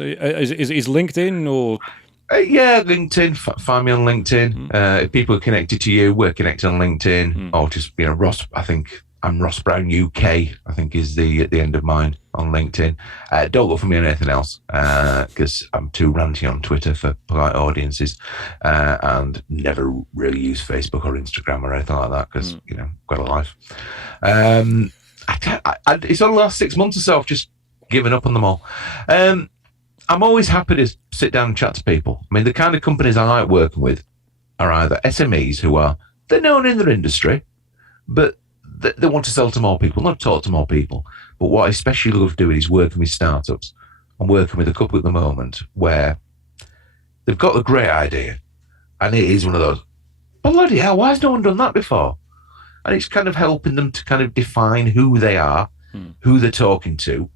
Is LinkedIn or? Yeah, LinkedIn. Find me on LinkedIn. If people are connected to you, we're connected on LinkedIn. Or just Ross. I think I'm Ross Brown UK. I think is the end of mine on LinkedIn. Don't look for me on anything else because I'm too ranty on Twitter for polite audiences, and never really use Facebook or Instagram or anything like that because I've got a life. It's only the last 6 months or so I've just given up on them all. I'm always happy to sit down and chat to people. I mean, the kind of companies I like working with are either SMEs they're known in their industry, but they want to sell to more people, not talk to more people. But what I especially love doing is working with startups. I'm working with a couple at the moment where they've got a great idea, and it is one of those, bloody hell, why has no one done that before? And it's kind of helping them to kind of define who they are, who they're talking to,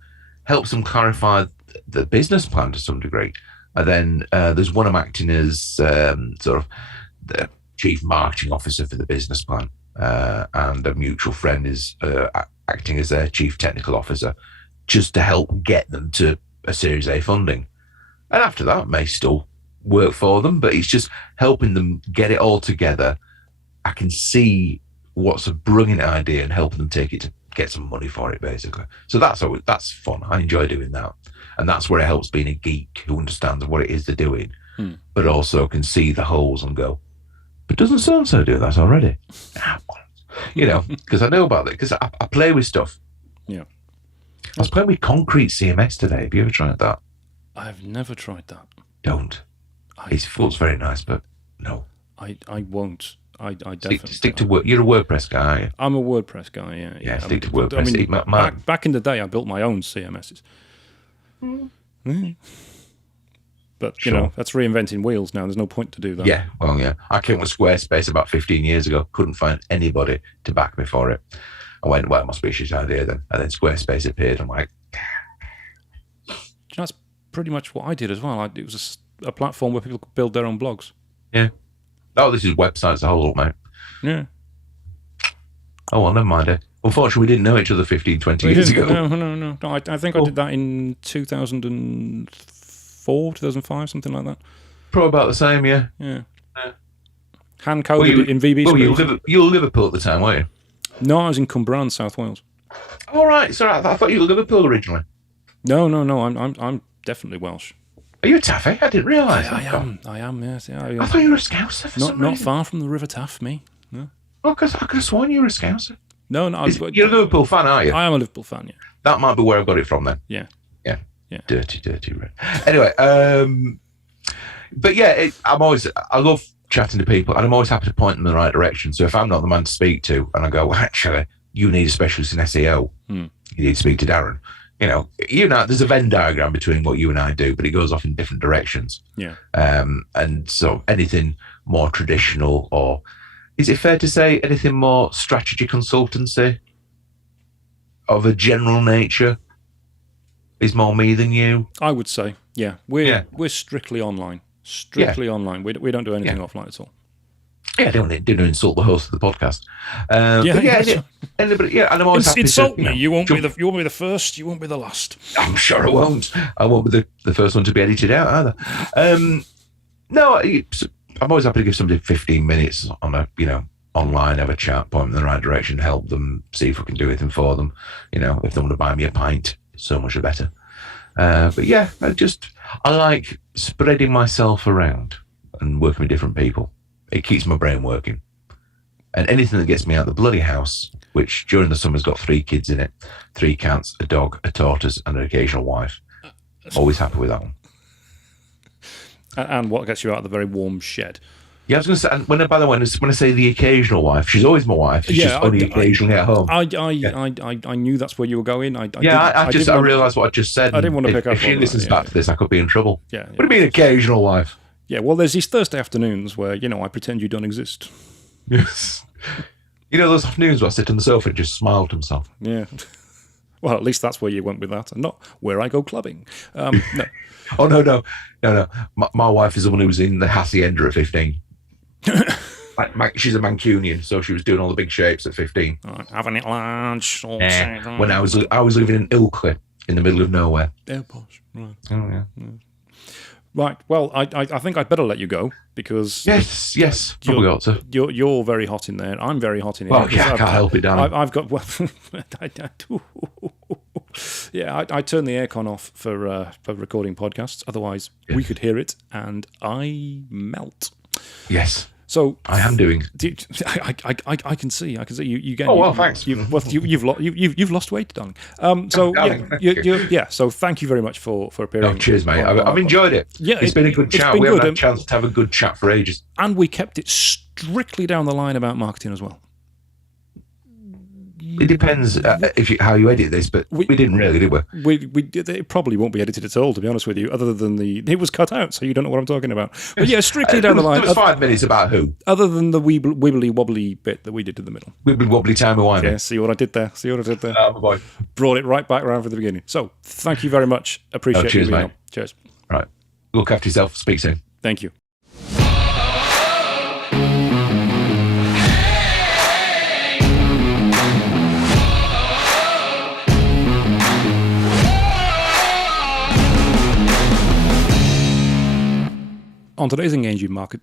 helps them clarify the business plan to some degree. And then there's one I'm acting as sort of the chief marketing officer for the business plan. And a mutual friend is acting as their chief technical officer, just to help get them to a Series A funding. And after that, it may still work for them, but it's just helping them get it all together. I can see what's a brilliant idea and helping them take it to get some money for it, basically. So that's fun. I enjoy doing that. And that's where it helps being a geek who understands what it is they're doing, but also can see the holes and go, but doesn't so-and-so do that already? Because I know about it, because I play with stuff. Yeah. I was playing with concrete CMS today. Have you ever tried that? I've never tried that. Don't. His foot's very nice, but no. I won't. I definitely Stick to work. You're a WordPress guy, aren't you? I'm a WordPress guy. Yeah. Yeah, stick to WordPress. Back in the day, I built my own CMSs. Mm. But Sure. that's reinventing wheels now. There's no point to do that. Yeah, well, yeah. I came with Squarespace about 15 years ago. Couldn't find anybody to back me for it. I went, well, it must be a shit idea then. And then Squarespace appeared. I'm like, That's pretty much what I did as well. It was a platform where people could build their own blogs. yeah. Oh, this is websites, the whole lot, mate. Yeah. Oh, well, never mind it. Unfortunately, we didn't know each other 15, 20 years ago. No. I think I did that in 2004, 2005, something like that. Probably about the same, yeah. Yeah. Hand-coded it in VB script. You were Liverpool at the time, weren't you? No, I was in Cumbrae, South Wales. All right. Sorry, I thought you were Liverpool originally. No. I'm definitely Welsh. Are you a Taffy? I didn't realise. I am. Yes. Yeah, I thought you were a Scouser for some not reason. far from the River Taff, me. No. Well, because I could have sworn you were a Scouser. No. You're a Liverpool fan, aren't you? I am a Liverpool fan. Yeah. That might be where I got it from then. Yeah. Dirty red. Anyway, but yeah, I love chatting to people, and I'm always happy to point them in the right direction. So if I'm not the man to speak to, and I go, well, actually, you need a specialist in SEO, you need to speak to Darren. There's a Venn diagram between what you and I do, but it goes off in different directions. Yeah. And so anything more traditional, or is it fair to say anything more strategy consultancy of a general nature is more me than you? I would say, yeah. We're strictly online. Online. We don't do anything offline at all. Yeah, I don't insult the host of the podcast. Anybody, and I'm always happy insult to, me. You won't be the first. You won't be the last. I'm sure I won't. I won't be the first one to be edited out either. No, I'm always happy to give somebody 15 minutes on online, have a chat, point them in the right direction, help them, see if we can do anything for them. If they want to buy me a pint, so much the better. But yeah, I like spreading myself around and working with different people. It keeps my brain working. And anything that gets me out of the bloody house, which during the summer's got 3 kids in it, 3 cats, a dog, a tortoise, and an occasional wife. Always happy with that one. And what gets you out of the very warm shed? Yeah, I was going to say, and when I say the occasional wife, she's always my wife. She's just only occasionally at home. I knew that's where you were going. I realised what I just said. I didn't want to pick up. If she listens back to this, I could be in trouble. Yeah. What do you mean occasional wife? Yeah, well, there's these Thursday afternoons where, I pretend you don't exist. Yes. Those afternoons where I sit on the sofa and just smile to myself. Yeah. Well, at least that's where you went with that, and not where I go clubbing. No. Oh, no. My wife is the one who was in the Hacienda at 15. She's a Mancunian, so she was doing all the big shapes at 15. Having it large. When I was living in Ilkley, in the middle of nowhere. They're posh. Right. Oh, yeah. Right. Well, I think I'd better let you go because yes, probably got to. You're very hot in there. I'm very hot in here. Well, yeah, I can't help it, darling. I've got. Yeah, I turn the aircon off for recording podcasts. Otherwise, we could hear it, and I melt. Yes. So I am doing. I can see. You get. Oh well, thanks. You've lost weight, darling. So So thank you very much for appearing. Oh, cheers, mate. I've enjoyed it. Yeah, it's been a good chat. We haven't had a chance to have a good chat for ages, and we kept it strictly down the line about marketing as well. It depends how you edit this, but we didn't really, did we? It probably won't be edited at all, to be honest with you, other than it was cut out, so you don't know what I'm talking about. But yeah, strictly down the line. There was 5 minutes about who? Other than the wibbly wobbly bit that we did in the middle. Wibbly wobbly time of wine. Yeah, see what I did there? Oh, my boy. Brought it right back around from the beginning. So, thank you very much. Appreciate cheers, you being mate. on. Cheers. Right. Look after yourself. Speak soon. Thank you. On today's Engaging Market...